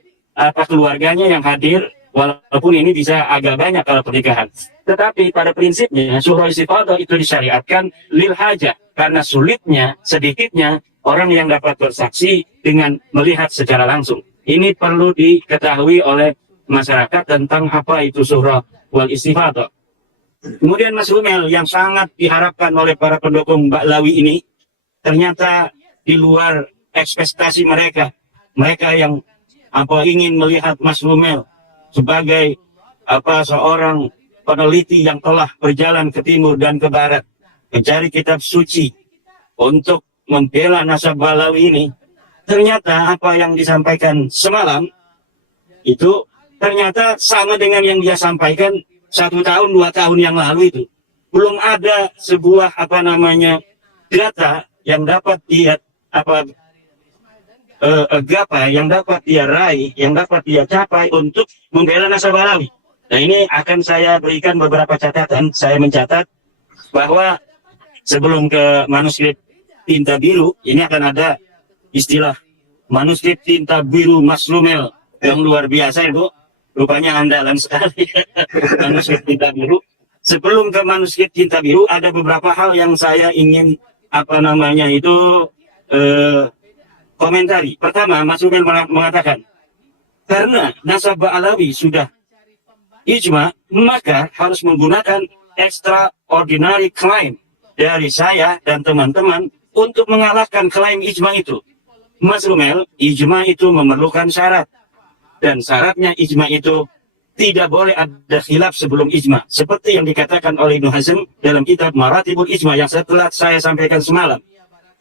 keluarganya yang hadir, walaupun ini bisa agak banyak kalau pernikahan. Tetapi pada prinsipnya surah istifadah itu disyariatkan lil hajah, karena sulitnya, sedikitnya orang yang dapat bersaksi dengan melihat secara langsung. Ini perlu diketahui oleh masyarakat tentang apa itu surah wal istifadah. Kemudian Mas Rumel yang sangat diharapkan oleh para pendukung Mbak Lawi ini, ternyata di luar ekspektasi mereka. Mereka yang ingin melihat Mas Rumel sebagai seorang peneliti yang telah berjalan ke timur dan ke barat, mencari kitab suci untuk membela nasab Balawi ini. ternyata apa yang disampaikan semalam itu ternyata sama dengan yang dia sampaikan 1 tahun 2 tahun yang lalu itu. Belum ada sebuah data yang dapat dia gapai, yang dapat dia raih, yang dapat dia capai untuk membela nasabah Alawi. Nah, ini akan saya berikan beberapa catatan. Saya mencatat bahwa sebelum ke manuskrip tinta biru, ini akan ada istilah manuskrip tinta biru Mas Rumel yang luar biasa, Ibu. Rupanya andalan sekali. Manuskrip tinta biru. Sebelum ke manuskrip tinta biru, ada beberapa hal yang saya ingin komentari. Pertama, Mas Rumel mengatakan, karena nasabah Alawi sudah ijma, maka harus menggunakan extraordinary claim dari saya dan teman-teman untuk mengalahkan klaim ijma itu. Mas Rumel, ijma itu memerlukan syarat. Dan syaratnya ijma itu tidak boleh ada khilaf sebelum ijma. Seperti yang dikatakan oleh Ibnu Hazm dalam kitab Maratibul Ijma yang setelah saya sampaikan semalam.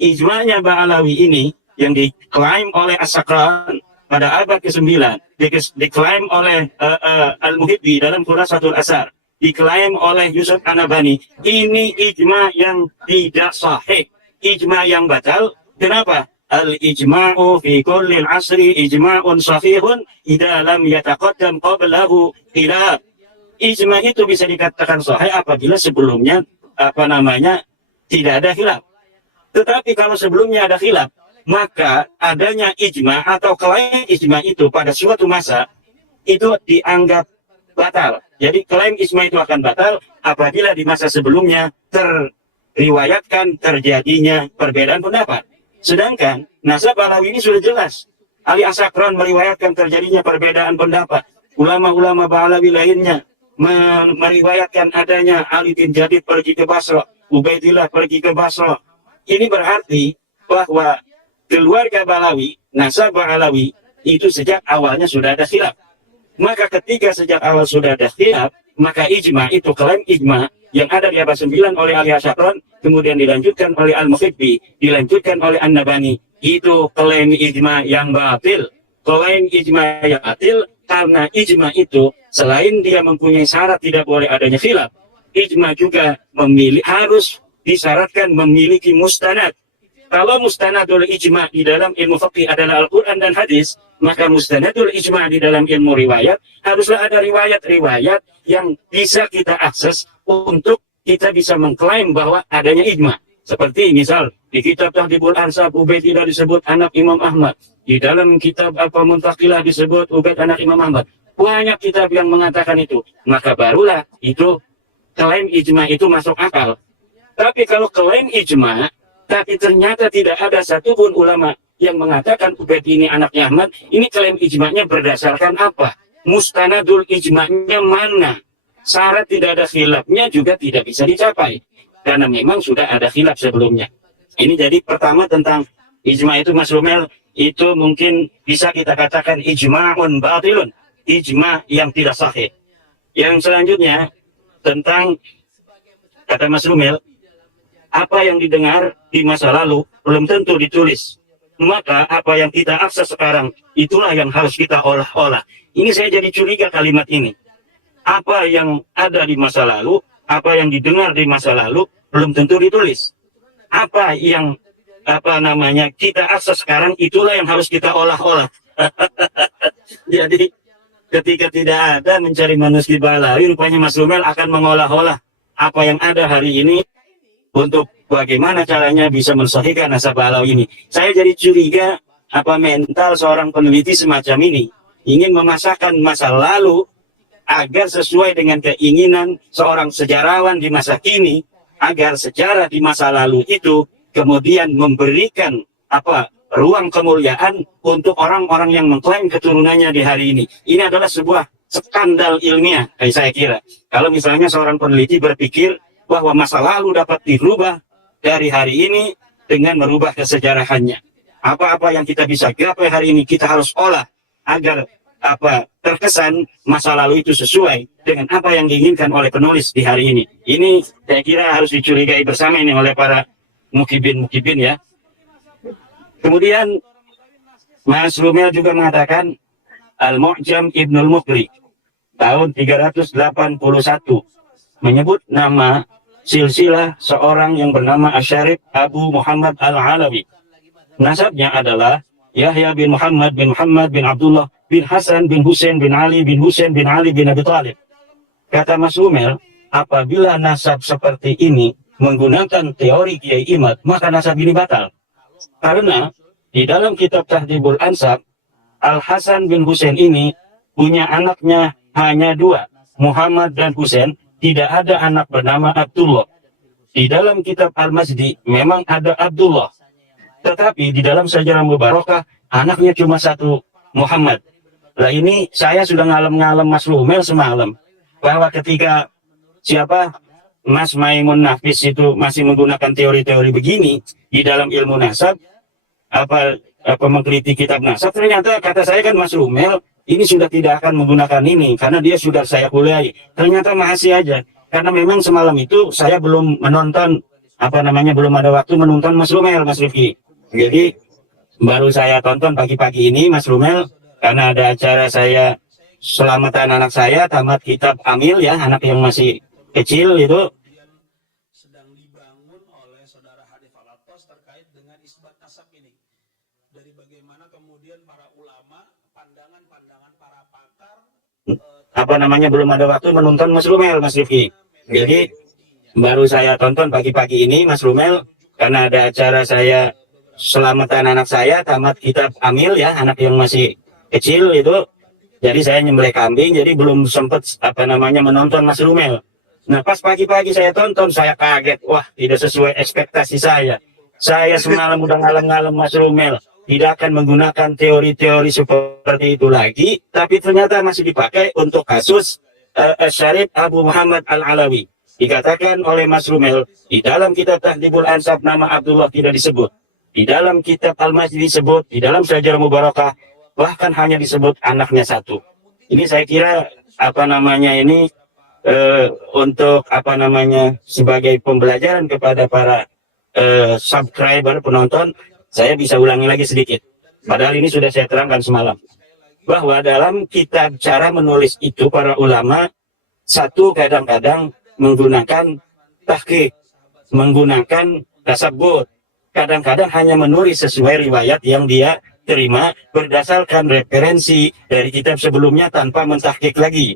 Ijma'nya Ba'alawi ini yang diklaim oleh As-Sakran pada abad ke-9, diklaim oleh Al-Muhibbi dalam Khulasatul Asar, diklaim oleh Yusuf An-Nabhani, ini ijma yang tidak sahih, ijma yang batal. Kenapa? Al-ijma'u fi kullil asri ijma'un sahihun idza lam yataqaddam qablahu khilaf. Ijma itu bisa dikatakan sahih apabila sebelumnya tidak ada khilaf. Tetapi kalau sebelumnya ada khilaf, maka adanya ijma atau klaim ijma itu pada suatu masa itu dianggap batal. Jadi klaim ijma itu akan batal apabila di masa sebelumnya terriwayatkan terjadinya perbedaan pendapat. Sedangkan nasabah Alawi ini sudah jelas. Ali As-Sakran meriwayatkan terjadinya perbedaan pendapat. Ulama-ulama Ba'alawi lainnya meriwayatkan adanya Ali bin Jadid pergi ke Basra, Ubaidillah pergi ke Basra. Ini berarti bahwa keluarga Ba'alawi, nasabah Alawi itu sejak awalnya sudah ada khilaf. Maka ketika sejak awal sudah ada khilaf, maka ijma itu klaim ijma yang ada di abad 9 oleh Ali As-Sakran, kemudian dilanjutkan oleh Al-Muhibbi, dilanjutkan oleh An-Nabhani, itu klaim ijma yang batil. Klaim ijma yang batil karena ijma itu selain dia mempunyai syarat tidak boleh adanya khilaf, ijma juga harus disyaratkan memiliki mustanad. Kalau mustanadul ijma di dalam ilmu fikih adalah Al-Quran dan hadis, maka mustanadul ijma di dalam ilmu riwayat haruslah ada riwayat-riwayat yang bisa kita akses untuk kita bisa mengklaim bahwa adanya ijma. Seperti misal di kitab Tahdhibul Ansab Ubaidillah disebut anak Imam Ahmad, di dalam kitab Muntaqilah disebut Ubaid anak Imam Ahmad. Banyak kitab yang mengatakan itu, maka barulah itu klaim ijma itu masuk akal. Tapi kalau klaim ijma tapi ternyata tidak ada satupun ulama yang mengatakan Ubaid ini anaknya Ahmad, ini klaim ijma'nya berdasarkan apa? Mustanadul ijma'nya mana? Syarat tidak ada khilafnya juga tidak bisa dicapai, karena memang sudah ada khilaf sebelumnya. Ini jadi pertama tentang ijma' itu, Mas Rumel, itu mungkin bisa kita katakan ijma'un batilun, ijma' yang tidak sahih. Yang selanjutnya tentang, kata Mas Rumel, apa yang didengar di masa lalu belum tentu ditulis. Maka apa yang kita akses sekarang, itulah yang harus kita olah-olah. Ini saya jadi curiga kalimat ini. Apa yang ada di masa lalu, apa yang didengar di masa lalu, belum tentu ditulis. Apa yang kita akses sekarang, itulah yang harus kita olah-olah. Jadi ketika tidak ada mencari manuskrip Ba'alawi, rupanya Mas Rumel akan mengolah-olah apa yang ada hari ini untuk bagaimana caranya bisa mensahihkan nasabah Alawi ini. Saya jadi curiga mental seorang peneliti semacam ini ingin memasakkan masa lalu agar sesuai dengan keinginan seorang sejarawan di masa kini, agar sejarah di masa lalu itu kemudian memberikan ruang kemuliaan untuk orang-orang yang mengklaim keturunannya di hari ini. Ini adalah sebuah skandal ilmiah, saya kira. Kalau misalnya seorang peneliti berpikir bahwa masa lalu dapat dirubah dari hari ini dengan merubah kesejarahannya. Apa-apa yang kita bisa gapai hari ini kita harus olah agar terkesan masa lalu itu sesuai dengan apa yang diinginkan oleh penulis di hari ini. Ini saya kira harus dicurigai bersama ini oleh para mukibin ya. Kemudian Mas Rumel juga mengatakan Al-Mu'jam Ibnul Muqri tahun 381 menyebut nama silsilah seorang yang bernama Asyarif Abu Muhammad Al-Alawi. Nasabnya adalah Yahya bin Muhammad bin Abdullah bin Hasan bin Husain bin Ali bin Husain bin Ali bin Abi Thalib. Kata Mas Rumel, apabila nasab seperti ini menggunakan teori Kiai Imad, maka nasab ini batal. Karena di dalam kitab Tahdhibul Ansab, Al-Hasan bin Husain ini punya anaknya hanya dua, Muhammad dan Husain, tidak ada anak bernama Abdullah. Di dalam kitab Al-Mazdi memang ada Abdullah, tetapi di dalam Sajarah Mubarakah anaknya cuma satu, Muhammad. Lah ini saya sudah ngalem-ngalem Mas Rumel semalam, bahwa ketika Mas Maimun Nafis itu masih menggunakan teori-teori begini di dalam ilmu nasab, mengkritik kitab nasab, ternyata kata saya kan Mas Rumel ini sudah tidak akan menggunakan ini karena dia sudah saya kuliahi. Ternyata masih aja, karena memang semalam itu saya belum menonton belum ada waktu menonton Mas Rumel, Mas Rifki. Jadi baru saya tonton pagi-pagi ini Mas Rumel, karena ada acara saya selamatan anak saya tamat kitab Amil ya, anak yang masih kecil itu. Sedang dibangun oleh saudara Hanif Alatos terkait dengan isbat nasab ini. Dari bagaimana kemudian para ulama, pandangan-pandangan para pakar, belum ada waktu menonton Mas Rumel, Mas Rifki. Jadi baru saya tonton pagi-pagi ini Mas Rumel, karena ada acara saya selamatan anak saya tamat kitab Amil ya, anak yang masih kecil itu. Jadi saya nyembelih kambing, jadi belum sempat menonton Mas Rumel. Nah pas pagi-pagi saya tonton, saya kaget, wah tidak sesuai ekspektasi saya. Saya semalam udah ngalem-ngalem Mas Rumel, tidak akan menggunakan teori-teori seperti itu lagi, tapi ternyata masih dipakai untuk kasus Syarif Abu Muhammad Al-Alawi. Dikatakan oleh Mas Rumel, di dalam kitab Tahdhibul Ansab nama Abdullah tidak disebut. Di dalam kitab Al-Masjid disebut, di dalam Sajarah Mubarakah bahkan hanya disebut anaknya satu. Ini saya kira untuk sebagai pembelajaran kepada para subscriber, penonton, saya bisa ulangi lagi sedikit. Padahal ini sudah saya terangkan semalam, bahwa dalam kitab cara menulis itu para ulama satu kadang-kadang menggunakan tahqiq, menggunakan tasabbut, kadang-kadang hanya menulis sesuai riwayat yang dia terima berdasarkan referensi dari kitab sebelumnya tanpa mentahqiq lagi.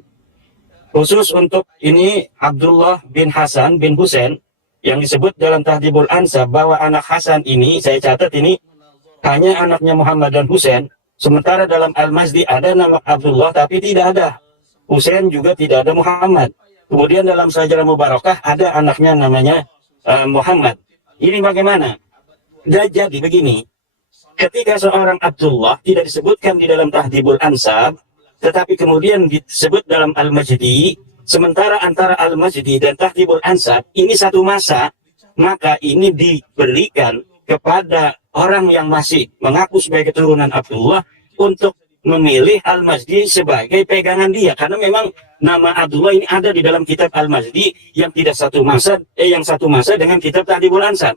Khusus untuk ini Abdullah bin Hasan bin Husain yang disebut dalam Tahdhibul Ansab, bahwa anak Hasan ini saya catat ini hanya anaknya Muhammad dan Husain, sementara dalam Al-Mazdi ada nama Abdullah tapi tidak ada Husain, juga tidak ada Muhammad. Kemudian dalam Sajarah Mubarakah ada anaknya namanya Muhammad. Ini bagaimana? Jadi begini, ketika seorang Abdullah tidak disebutkan di dalam Tahdhibul Ansab, tetapi kemudian disebut dalam Al-Majdi, sementara antara Al-Majdi dan Tahdhibul Ansab ini satu masa, maka ini diberikan kepada orang yang masih mengaku sebagai keturunan Abdullah untuk memilih Al-Majdi sebagai pegangan dia, karena memang nama Abdullah ini ada di dalam kitab Al-Majdi yang tidak satu masa dengan kitab Tahdhibul Ansab.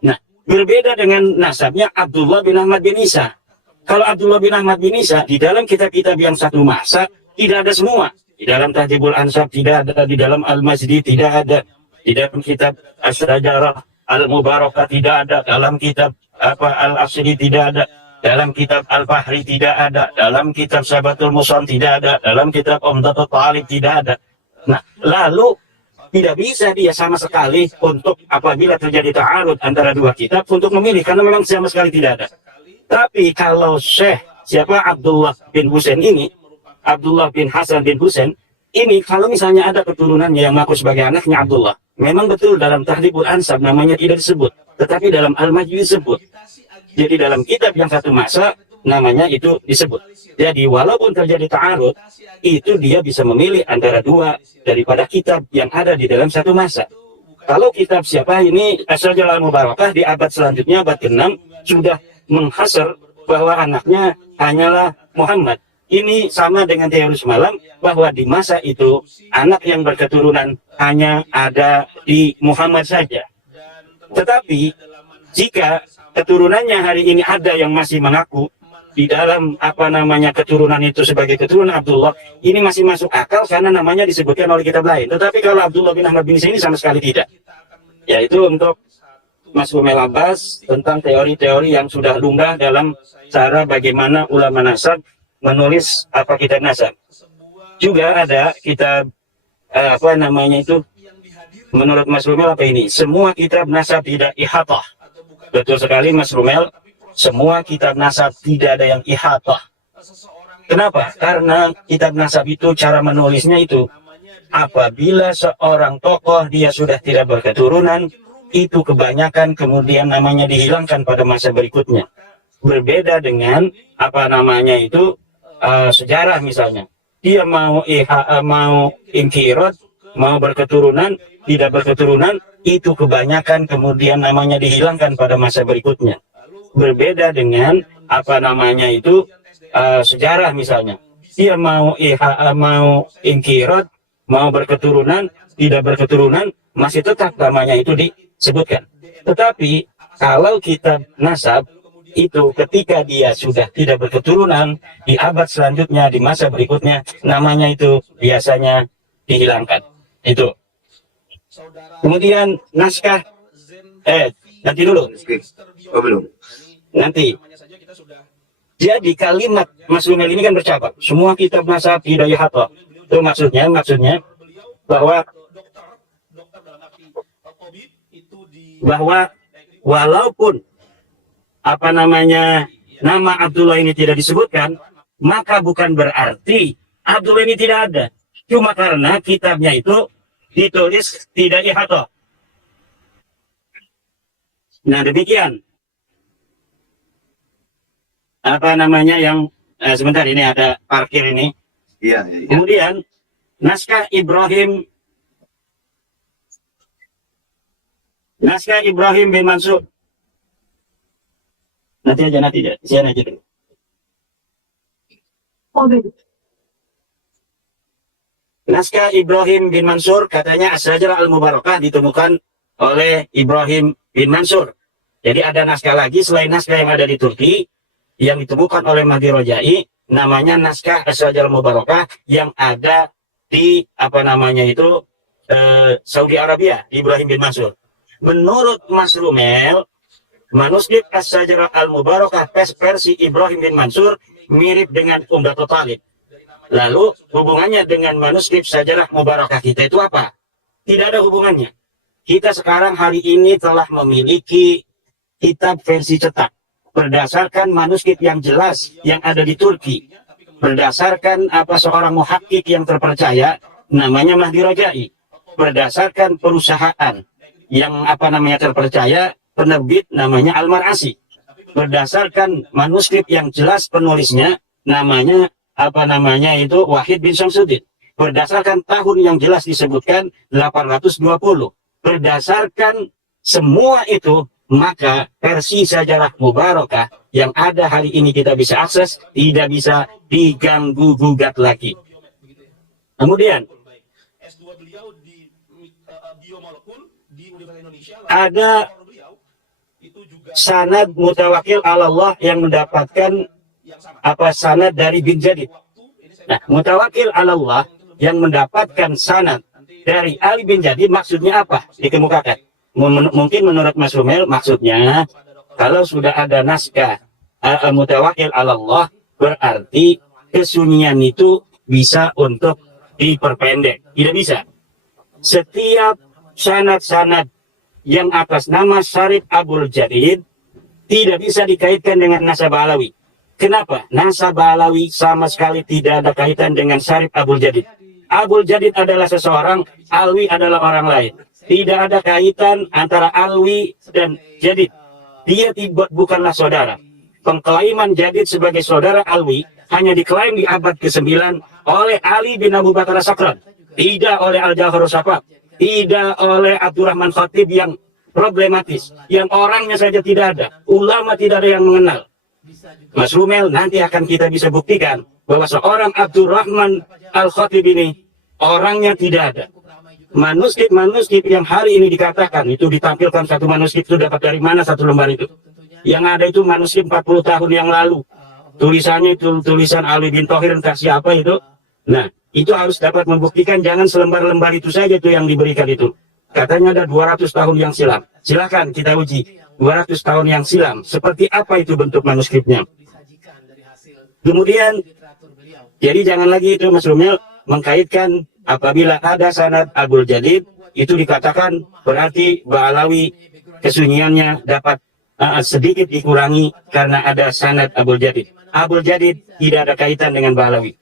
Nah, berbeda dengan nasabnya Abdullah bin Ahmad bin Isa. Kalau Abdullah bin Ahmad bin Isa di dalam kitab-kitab yang satu masa tidak ada semua. Di dalam Tahdhibul Ansab tidak ada, di dalam Al-Mazdi tidak ada, di dalam kitab As-Sajarah Al-Mubarakah tidak ada, dalam kitab Al-Asri tidak ada, dalam kitab Al-Fahri tidak ada, dalam kitab Sabatul Musan tidak ada, dalam kitab Umdatul Talib tidak ada. Nah, lalu tidak bisa dia sama sekali untuk apabila terjadi ta'arud antara dua kitab untuk memilih, karena memang sama sekali tidak ada. Tapi kalau Abdullah bin Husain ini, Abdullah bin Hasan bin Husain ini, kalau misalnya ada keturunannya yang mengaku sebagai anaknya Abdullah, memang betul dalam Tahdhibul Ansab namanya tidak disebut, tetapi dalam Al-Majdi disebut. Jadi dalam kitab yang satu masa namanya itu disebut. Jadi walaupun terjadi ta'arud, itu dia bisa memilih antara dua daripada kitab yang ada di dalam satu masa. Kalau kitab ini As-Sajarah Al-Mubarakah di abad selanjutnya, abad ke-6, sudah menghasar bahwa anaknya hanyalah Muhammad. Ini sama dengan teori semalam, bahwa di masa itu anak yang berketurunan hanya ada di Muhammad saja. Tetapi jika keturunannya hari ini ada yang masih mengaku di dalam apa namanya keturunan itu sebagai keturunan Abdullah, ini masih masuk akal karena namanya disebutkan oleh kitab lain. Tetapi kalau Abdullah bin Ahmad bin Isa ini sama sekali tidak. Yaitu untuk Mas Rumel Abbas tentang teori-teori yang sudah lumrah dalam cara bagaimana ulama nasab menulis apa kitab nasab. Juga ada kitab apa namanya itu, menurut Mas Rumel apa ini? Semua kitab nasab tidak ihatah. Betul sekali Mas Rumel, semua kitab nasab tidak ada yang ihatah. Kenapa? Karena kitab nasab itu cara menulisnya itu, apabila seorang tokoh dia sudah tidak berketurunan, itu kebanyakan kemudian namanya dihilangkan pada masa berikutnya. Berbeda dengan apa namanya itu sejarah misalnya. Dia mau ingkirot, mau berketurunan, tidak berketurunan, itu kebanyakan kemudian namanya dihilangkan pada masa berikutnya. Berbeda dengan apa namanya itu sejarah misalnya. Dia mau ingkirot, mau berketurunan, tidak berketurunan, masih tetap namanya itu disebutkan. Tetapi kalau kitab nasab itu ketika dia sudah tidak berketurunan, di abad selanjutnya, di masa berikutnya, namanya itu biasanya dihilangkan. Itu. Kemudian naskah, nanti dulu. Oh, belum. Nanti. Jadi kalimat Mas Rumel ini kan bercakap, semua kitab nasab tidak ihatah. Itu maksudnya bahwa walaupun apa namanya nama Abdullah ini tidak disebutkan, maka bukan berarti Abdullah ini tidak ada. Cuma karena kitabnya itu ditulis tidak ihatah. Nah demikian. Apa namanya yang sebentar ini ada parkir ini. Iya. Kemudian naskah Ibrahim bin Mansur. Nanti aja sian aja dulu. Naskah Ibrahim bin Mansur katanya As-Sajarah Al-Mubarakah ditemukan oleh Ibrahim bin Mansur. Jadi ada naskah lagi selain naskah yang ada di Turki yang ditemukan oleh Mahdi Rojai, namanya naskah As-Sajarah Al-Mubarakah yang ada di apa namanya itu Saudi Arabia, Ibrahim bin Mansur. Menurut Mas Rumel, manuskrip As-Sajarah Al-Mubarakah versi Ibrahim bin Mansur mirip dengan Umdatul Talib. Lalu hubungannya dengan manuskrip Sajarah Mubarakah kita itu apa? Tidak ada hubungannya. Kita sekarang hari ini telah memiliki kitab versi cetak berdasarkan manuskrip yang jelas yang ada di Turki. Berdasarkan apa seorang muhakkik yang terpercaya namanya Mahdi Rojai. Berdasarkan perusahaan yang apa namanya terpercaya, penerbit namanya Al-Mar'asi. Berdasarkan manuskrip yang jelas penulisnya namanya apa namanya itu Wahid bin Syamsuddin. Berdasarkan tahun yang jelas disebutkan 820. Berdasarkan semua itu, maka versi Sajarah Mubarakah yang ada hari ini kita bisa akses, tidak bisa diganggu gugat lagi. Kemudian ada sanad mutawakil Allah yang mendapatkan apa sanad dari bin Jadid. Nah, mutawakil Allah yang mendapatkan sanad dari Ali bin Jadid maksudnya apa? Dikemukakan. Mungkin menurut Mas Rumel maksudnya kalau sudah ada naskah mutawakil Allah berarti kesunyian itu bisa untuk diperpendek. Tidak bisa. Setiap sanad-sanad yang atas nama Syarif Abul Jadid tidak bisa dikaitkan dengan nasab Alawi. Kenapa? Nasab Alawi sama sekali tidak ada kaitan dengan Syarif Abul Jadid. Abul Jadid adalah seseorang, Alwi adalah orang lain. Tidak ada kaitan antara Alwi dan Jadid. Dia bukanlah saudara. Pengklaiman Jadid sebagai saudara Alwi hanya diklaim di abad ke-9 oleh Ali bin Abu Bakar As-Sakran. Tidak oleh Al-Jauhar Safaq. Tidak oleh Abdurrahman Khatib yang problematis. Yang orangnya saja tidak ada. Ulama tidak ada yang mengenal. Mas Rumel, nanti akan kita bisa buktikan bahwa seorang Abdurrahman Al-Khatib ini orangnya tidak ada. Manuskrip yang hari ini dikatakan itu ditampilkan satu manuskrip itu dapat dari mana satu lembar itu? Yang ada itu manuskrip 40 tahun yang lalu. tulisannya itu tulisan Ali bin Thohir entah siapa itu. Nah, itu harus dapat membuktikan, jangan selembar-lembar itu saja tuh yang diberikan itu. Katanya ada 200 tahun yang silam. Silakan kita uji. 200 tahun yang silam. Seperti apa itu bentuk manuskripnya? Kemudian, jadi jangan lagi itu Mas Rumel mengkaitkan apabila ada sanad Abdul Jadid, itu dikatakan berarti Ba'alawi kesunyiannya dapat sedikit dikurangi karena ada sanad Abdul Jadid. Abdul Jadid tidak ada kaitan dengan Ba'alawi.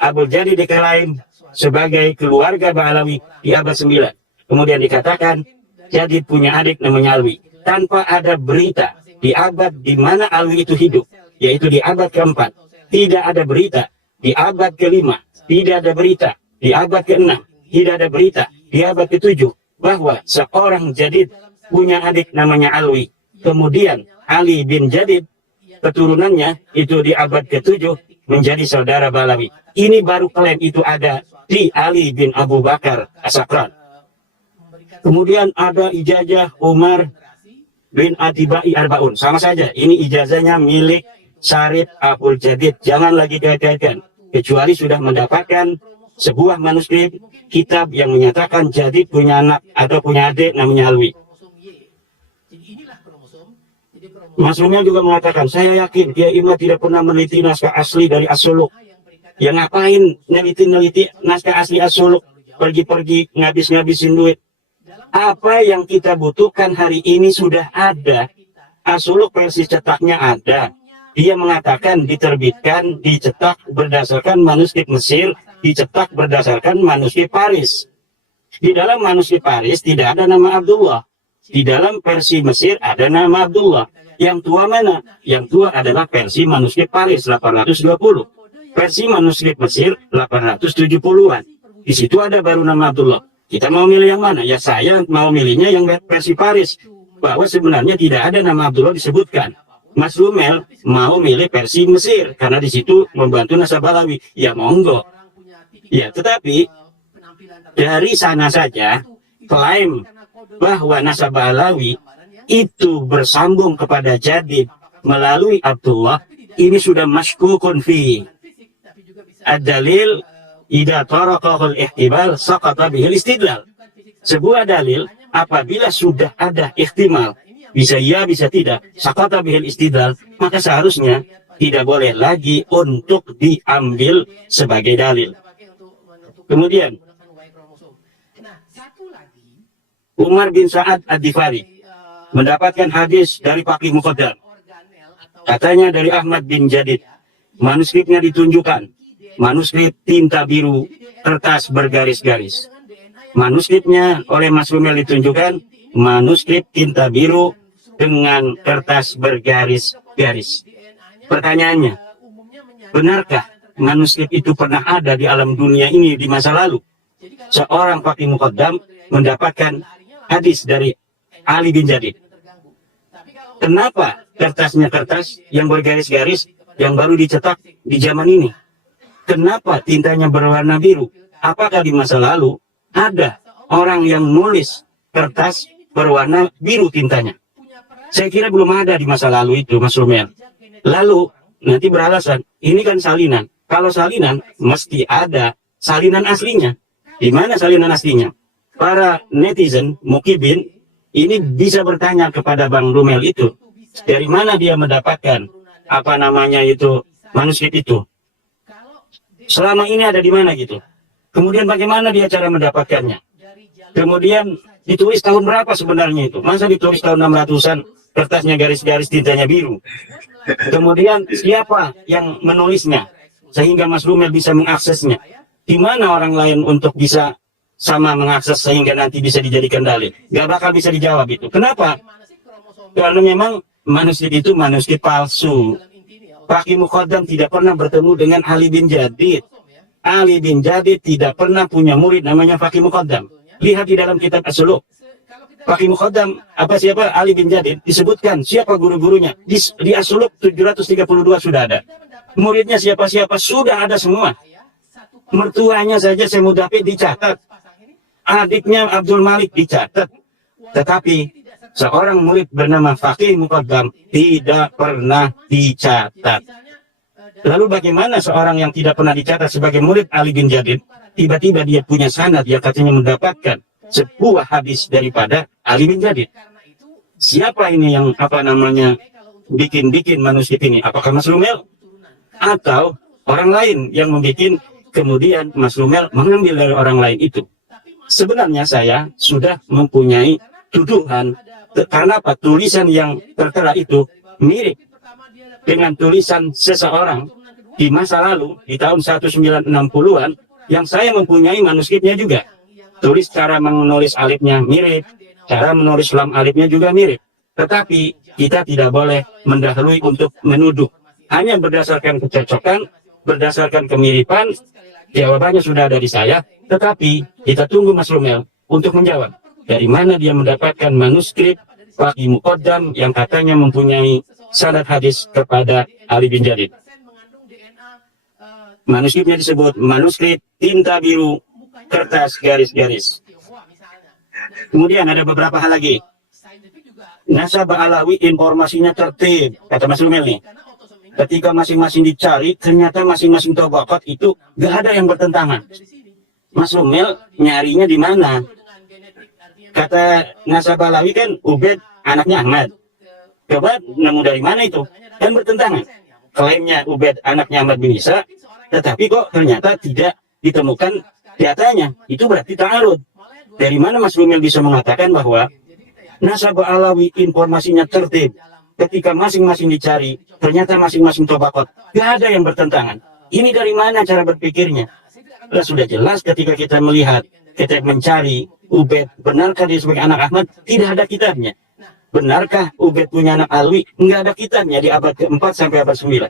Abdul Jadid diklaim sebagai keluarga Ba'alawi di abad 9. Kemudian dikatakan Jadid punya adik namanya Alwi. Tanpa ada berita di abad di mana Alwi itu hidup, yaitu di abad keempat. Tidak ada berita di abad kelima. Tidak ada berita di abad keenam. Tidak ada berita di abad ketujuh bahwa seorang Jadid punya adik namanya Alwi. Kemudian Ali bin Jadid keturunannya itu di abad ketujuh menjadi saudara Ba'alawi. Ini baru klaim itu ada di Ali bin Abu Bakar As-Sakran. Kemudian ada ijazah Umar bin Atibai Arbaun. Sama saja, ini ijazahnya milik Syarif Abdul Jadid. Jangan lagi kait-kaitkan. Kecuali sudah mendapatkan sebuah manuskrip kitab yang menyatakan Jadid punya anak atau punya adik namanya Alwi. Mas Rumel juga mengatakan, saya yakin Kiai Imad tidak pernah meneliti naskah asli dari As-Suluk. Ya ngapain neliti naskah asli As-Suluk? Pergi-pergi ngabis-ngabisin duit. Apa yang kita butuhkan hari ini sudah ada. As-Suluk versi cetaknya ada. Dia mengatakan diterbitkan, dicetak berdasarkan manuskrip Mesir, dicetak berdasarkan manuskrip Paris. Di dalam manuskrip Paris tidak ada nama Abdullah. Di dalam versi Mesir ada nama Abdullah. Yang tua mana? Yang tua adalah versi manuskrip Paris 820. Versi manuskrip Mesir 870-an. Di situ ada baru nama Abdullah. Kita mau milih yang mana? Ya saya mau milihnya yang versi Paris. Bahwa sebenarnya tidak ada nama Abdullah disebutkan. Mas Rumel mau milih versi Mesir. Karena di situ membantu nasab Ba'alawi. Ya monggo. Ya tetapi dari sana saja klaim bahwa nasab Ba'alawi itu bersambung kepada Jadid melalui Abdullah. Ini sudah masykukun fi. Ad-dalil idza taraqahul ihtibal saqata bihil istidlal. Sebuah dalil apabila sudah ada ihtimal, bisa iya bisa tidak, saqata bihil istidlal, maka seharusnya tidak boleh lagi untuk diambil sebagai dalil. Kemudian Umar bin Sa'ad Ad-Difari mendapatkan hadis dari Faqih Muqaddam. Katanya dari Ahmad bin Jadid. Manuskripnya ditunjukkan. Manuskrip tinta biru, kertas bergaris-garis. Manuskripnya oleh Mas Rumel ditunjukkan, manuskrip tinta biru dengan kertas bergaris-garis. Pertanyaannya, benarkah manuskrip itu pernah ada di alam dunia ini di masa lalu? Seorang Faqih Muqaddam mendapatkan hadis dari Ali bin Jadid. Kenapa kertasnya kertas yang bergaris-garis yang baru dicetak di zaman ini? Kenapa tintanya berwarna biru? Apakah di masa lalu ada orang yang nulis kertas berwarna biru tintanya? Saya kira belum ada di masa lalu itu, Mas Rumel. Lalu nanti beralasan, ini kan salinan. Kalau salinan, mesti ada salinan aslinya. Di mana salinan aslinya? Para netizen, mukibin, ini bisa bertanya kepada Bang Rumel itu. Dari mana dia mendapatkan, apa namanya itu, manuskrip itu? Selama ini ada di mana gitu? Kemudian bagaimana dia cara mendapatkannya? Kemudian ditulis tahun berapa sebenarnya itu? Masa ditulis tahun 600-an, kertasnya garis-garis tintanya biru? Kemudian siapa yang menulisnya? Sehingga Mas Rumel bisa mengaksesnya. Di mana orang lain untuk bisa sama mengakses sehingga nanti bisa dijadikan dalil? Gak bakal bisa dijawab itu. Kenapa? Karena memang manuskrip itu manuskrip palsu. Faqih Muqaddam tidak pernah bertemu dengan Ali bin Jadid. Ali bin Jadid tidak pernah punya murid namanya Faqih Muqaddam. Lihat di dalam kitab As-Suluk. Faqih Muqaddam, siapa Ali bin Jadid, disebutkan siapa guru-gurunya. Di As-Suluk 732 sudah ada. Muridnya siapa-siapa sudah ada semua. Mertuanya saja Semudafi dicatat. Adiknya Abdul Malik dicatat. Tetapi seorang murid bernama Faqih Muqaddam tidak pernah dicatat. Lalu bagaimana seorang yang tidak pernah dicatat sebagai murid Ali bin Jadid, tiba-tiba dia punya sanad yang katanya mendapatkan sebuah hadis daripada Ali bin Jadid? Siapa ini yang bikin manuskrip ini? Apakah Mas Rumel? Atau orang lain yang membuat, kemudian Mas Rumel mengambil dari orang lain itu? Sebenarnya saya sudah mempunyai tuduhan, karena apa? Tulisan yang tertera itu mirip dengan tulisan seseorang di masa lalu, di tahun 1960-an, yang saya mempunyai manuskripnya juga. Tulis cara menulis alifnya mirip, cara menulis lam alifnya juga mirip. Tetapi kita tidak boleh mendahului untuk menuduh. Hanya berdasarkan kecocokan, berdasarkan kemiripan, jawabannya sudah ada di saya. Tetapi kita tunggu Mas Rumel untuk menjawab. Dari mana dia mendapatkan manuskrip Wahyi Muqaddam yang katanya mempunyai sanad hadis kepada Ali bin Jadid. Manuskripnya disebut manuskrip tinta biru, kertas garis-garis. Kemudian ada beberapa hal lagi. Nasab Alawi informasinya tertib, kata Mas Rumel nih. Ketika masing-masing dicari, ternyata masing-masing tabaqat itu gak ada yang bertentangan. Mas Rumel nyarinya di mana? Kata Nasab Alawi kan Ubaid anaknya Ahmad. Coba nemu dari mana itu? Kan bertentangan. Klaimnya Ubaid anaknya Ahmad bin Isa, tetapi kok ternyata tidak ditemukan datanya. Itu berarti ta'arud. Dari mana Mas Rumel bisa mengatakan bahwa Nasab Alawi informasinya tertib? Ketika masing-masing dicari, ternyata masing-masing tabaqat gak ada yang bertentangan. Ini dari mana cara berpikirnya? Sudah jelas ketika kita melihat, kita mencari Ubaid, benarkah dia sebagai anak Ahmad? Tidak ada kitabnya. Benarkah Ubaid punya anak Alwi? Enggak ada kitabnya di abad ke-4 sampai abad 9.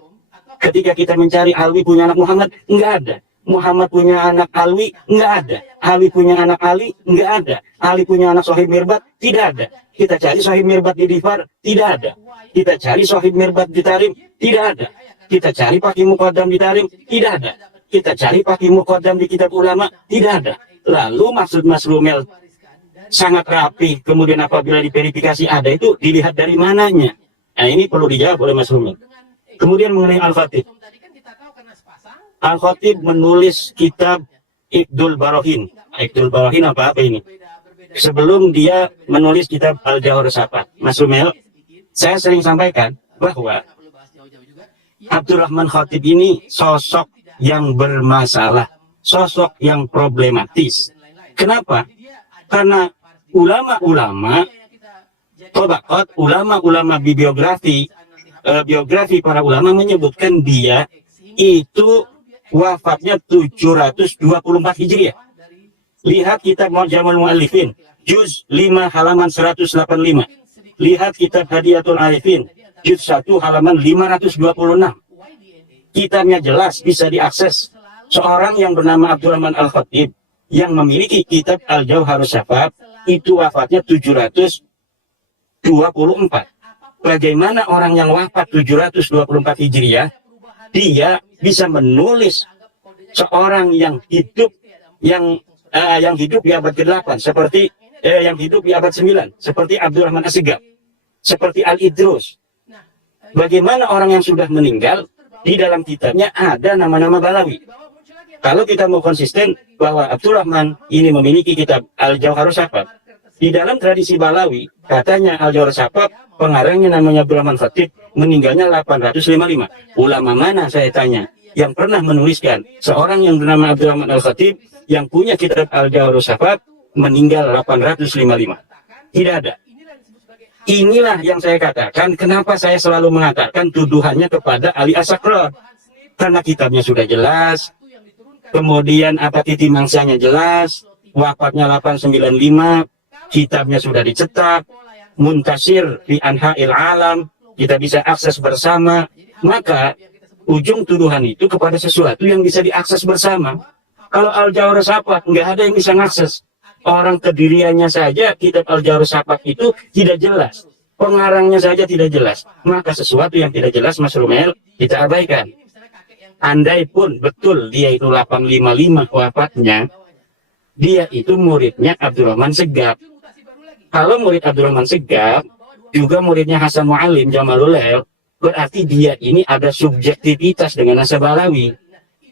Ketika kita mencari Alwi punya anak Muhammad, enggak ada. Muhammad punya anak Alwi, enggak ada. Alwi punya anak Ali, enggak ada. Ali punya anak Sohib Mirbat, tidak ada. Kita cari Sohib Mirbat di Difar, tidak ada. Kita cari Sohib Mirbat di Tarim, tidak ada. Kita cari Wahyi Muqaddam di Tarim, tidak ada. Kita cari Wahyi Muqaddam di kitab ulama, tidak ada. Lalu maksud Mas Rumel sangat rapi, kemudian apabila diverifikasi ada itu dilihat dari mananya. Nah ini perlu dijawab oleh Mas Rumel. Kemudian mengenai Al-Khatib. Al-Khatib menulis kitab Iqdul Barahin. Iqdul Barahin apa ini? Sebelum dia menulis kitab Al-Jawhar Safat. Mas Rumel, saya sering sampaikan bahwa Abdurrahman Khatib ini sosok yang bermasalah, sosok yang problematis. Kenapa? Karena ulama-ulama tabaqat, ulama-ulama biografi para ulama menyebutkan dia itu wafatnya 724 Hijriah. Lihat kitab Mu'jamul Mu'allifin, juz 5 halaman 185. Lihat kitab Hadiyatul Arifin, juz 1 halaman 526. Kitabnya jelas bisa diakses. Seorang yang bernama Abdurrahman Al-Khatib yang memiliki kitab Al-Jawharus Safat itu wafatnya 724. Bagaimana orang yang wafat 724 Hijriah dia bisa menulis seorang yang hidup di abad ke-8 seperti yang hidup di abad 9 seperti Abdurrahman As-Sigaf, seperti Al-Idrus. Bagaimana orang yang sudah meninggal di dalam kitabnya ada nama-nama Balawi. Kalau kita mau konsisten bahwa Abdurrahman ini memiliki kitab Al-Jawharus Safat, di dalam tradisi Balawi katanya Al-Jawharus Safat pengarangnya namanya Abdurrahman Khatib, meninggalnya 855. Ulama mana saya tanya yang pernah menuliskan seorang yang bernama Abdurrahman Al-Khatib yang punya kitab Al-Jawharus Safat meninggal 855? Tidak ada. Inilah yang saya katakan kenapa saya selalu mengatakan tuduhannya kepada Ali As-Sakrar, karena kitabnya sudah jelas, kemudian apa titik mangsanya jelas, wafatnya 895, kitabnya sudah dicetak, muntasir di anha'il alam, kita bisa akses bersama. Maka ujung tuduhan itu kepada sesuatu yang bisa diakses bersama. Kalau Al-Jawharus Safat nggak ada yang bisa mengakses. Orang kediriannya saja kitab Al-Jawharus Safat itu tidak jelas, pengarangnya saja tidak jelas. Maka sesuatu yang tidak jelas Mas Rumel kita abaikan. Andai pun betul dia itu 855 wafatnya, dia itu muridnya Abdurrahman Segaf. Kalau murid Abdurrahman Segaf juga muridnya Hasan Mu'alim Jamalulail, berarti dia ini ada subjektivitas dengan nasab Alawi.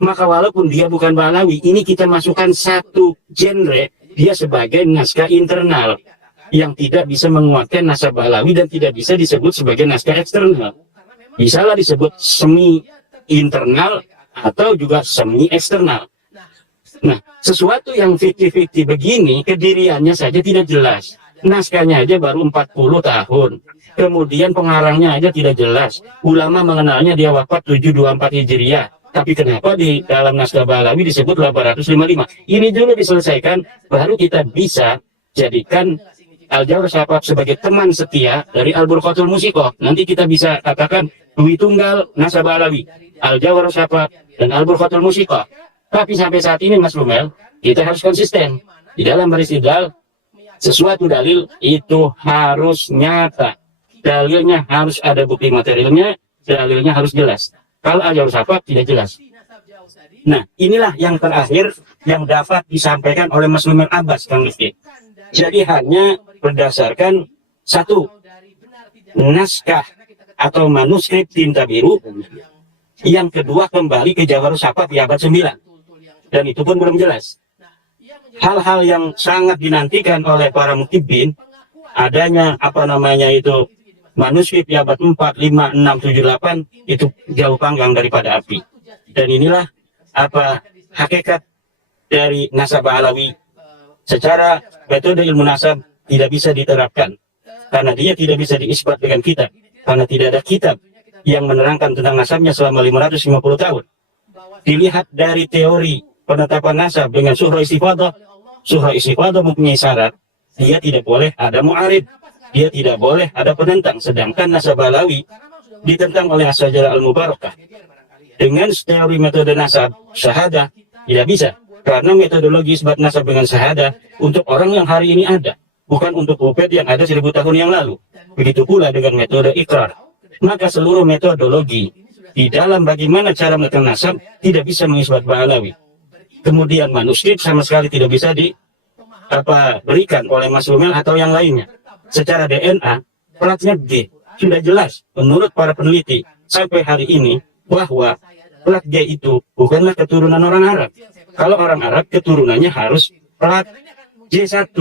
Maka walaupun dia bukan Balawi, ini kita masukkan satu genre, dia sebagai naskah internal yang tidak bisa menguatkan nasab Balawi dan tidak bisa disebut sebagai naskah eksternal. Bisalah disebut semi internal atau juga semi eksternal. Nah, sesuatu yang fiktif-fiktif begini, kediriannya saja tidak jelas. Naskahnya aja baru 40 tahun. Kemudian pengarangnya aja tidak jelas. Ulama mengenalnya dia wafat 724 Hijriah. Tapi kenapa di dalam naskah Balawi disebut 855? Ini dulu diselesaikan, baru kita bisa jadikan Al-Jawhar Syafaf sebagai teman setia dari Al-Burqatul Musiqah. Nanti kita bisa katakan Dwi Tunggal naskah Balawi, Al-Jawhar Syafaf dan Al-Burqatul Musiqah. Tapi sampai saat ini Mas Lumel, kita harus konsisten. Di dalam beristidlal, sesuatu dalil itu harus nyata. Dalilnya harus ada bukti materialnya, dalilnya harus jelas. Kalau Al-Jawhar Syafaf tidak jelas. Nah, inilah yang terakhir yang dapat disampaikan oleh Mas Lumel Abbas, Kang Rifki. Jadi hanya berdasarkan satu naskah atau manuskrip tinta biru, yang kedua kembali ke Jawhar Syafaf di abad 9. Dan itu pun belum jelas. Hal-hal yang sangat dinantikan oleh para muktibin, adanya manuskrip di abad 4, 5, 6, 7, 8 itu jauh panggang daripada api. Dan inilah hakikat dari nasab Alawi. Secara metode ilmu nasab tidak bisa diterapkan karena dia tidak bisa diisbat dengan kitab, karena tidak ada kitab yang menerangkan tentang nasabnya selama 550 tahun. Dilihat dari teori penetapan nasab dengan surah istifadah. Surah istifadah mempunyai syarat, dia tidak boleh ada mu'arid, dia tidak boleh ada penentang. Sedangkan nasab Alawi ditentang oleh As-Sajarah Al-Mubarakah. Dengan teori metode nasab syahadah tidak bisa, karena metodologi isbat nasab dengan syahadah untuk orang yang hari ini ada, bukan untuk upet yang ada 1000 tahun yang lalu. Begitu pula dengan metode ikrar. Maka seluruh metodologi di dalam bagaimana cara menetapkan nasab tidak bisa mengisbat Ba'alawi. Kemudian manuskrip sama sekali tidak bisa berikan oleh Mas Lumel atau yang lainnya. Secara DNA, platnya G sudah jelas menurut para peneliti sampai hari ini bahwa plat G itu bukanlah keturunan orang Arab. Kalau orang Arab keturunannya harus plat J1.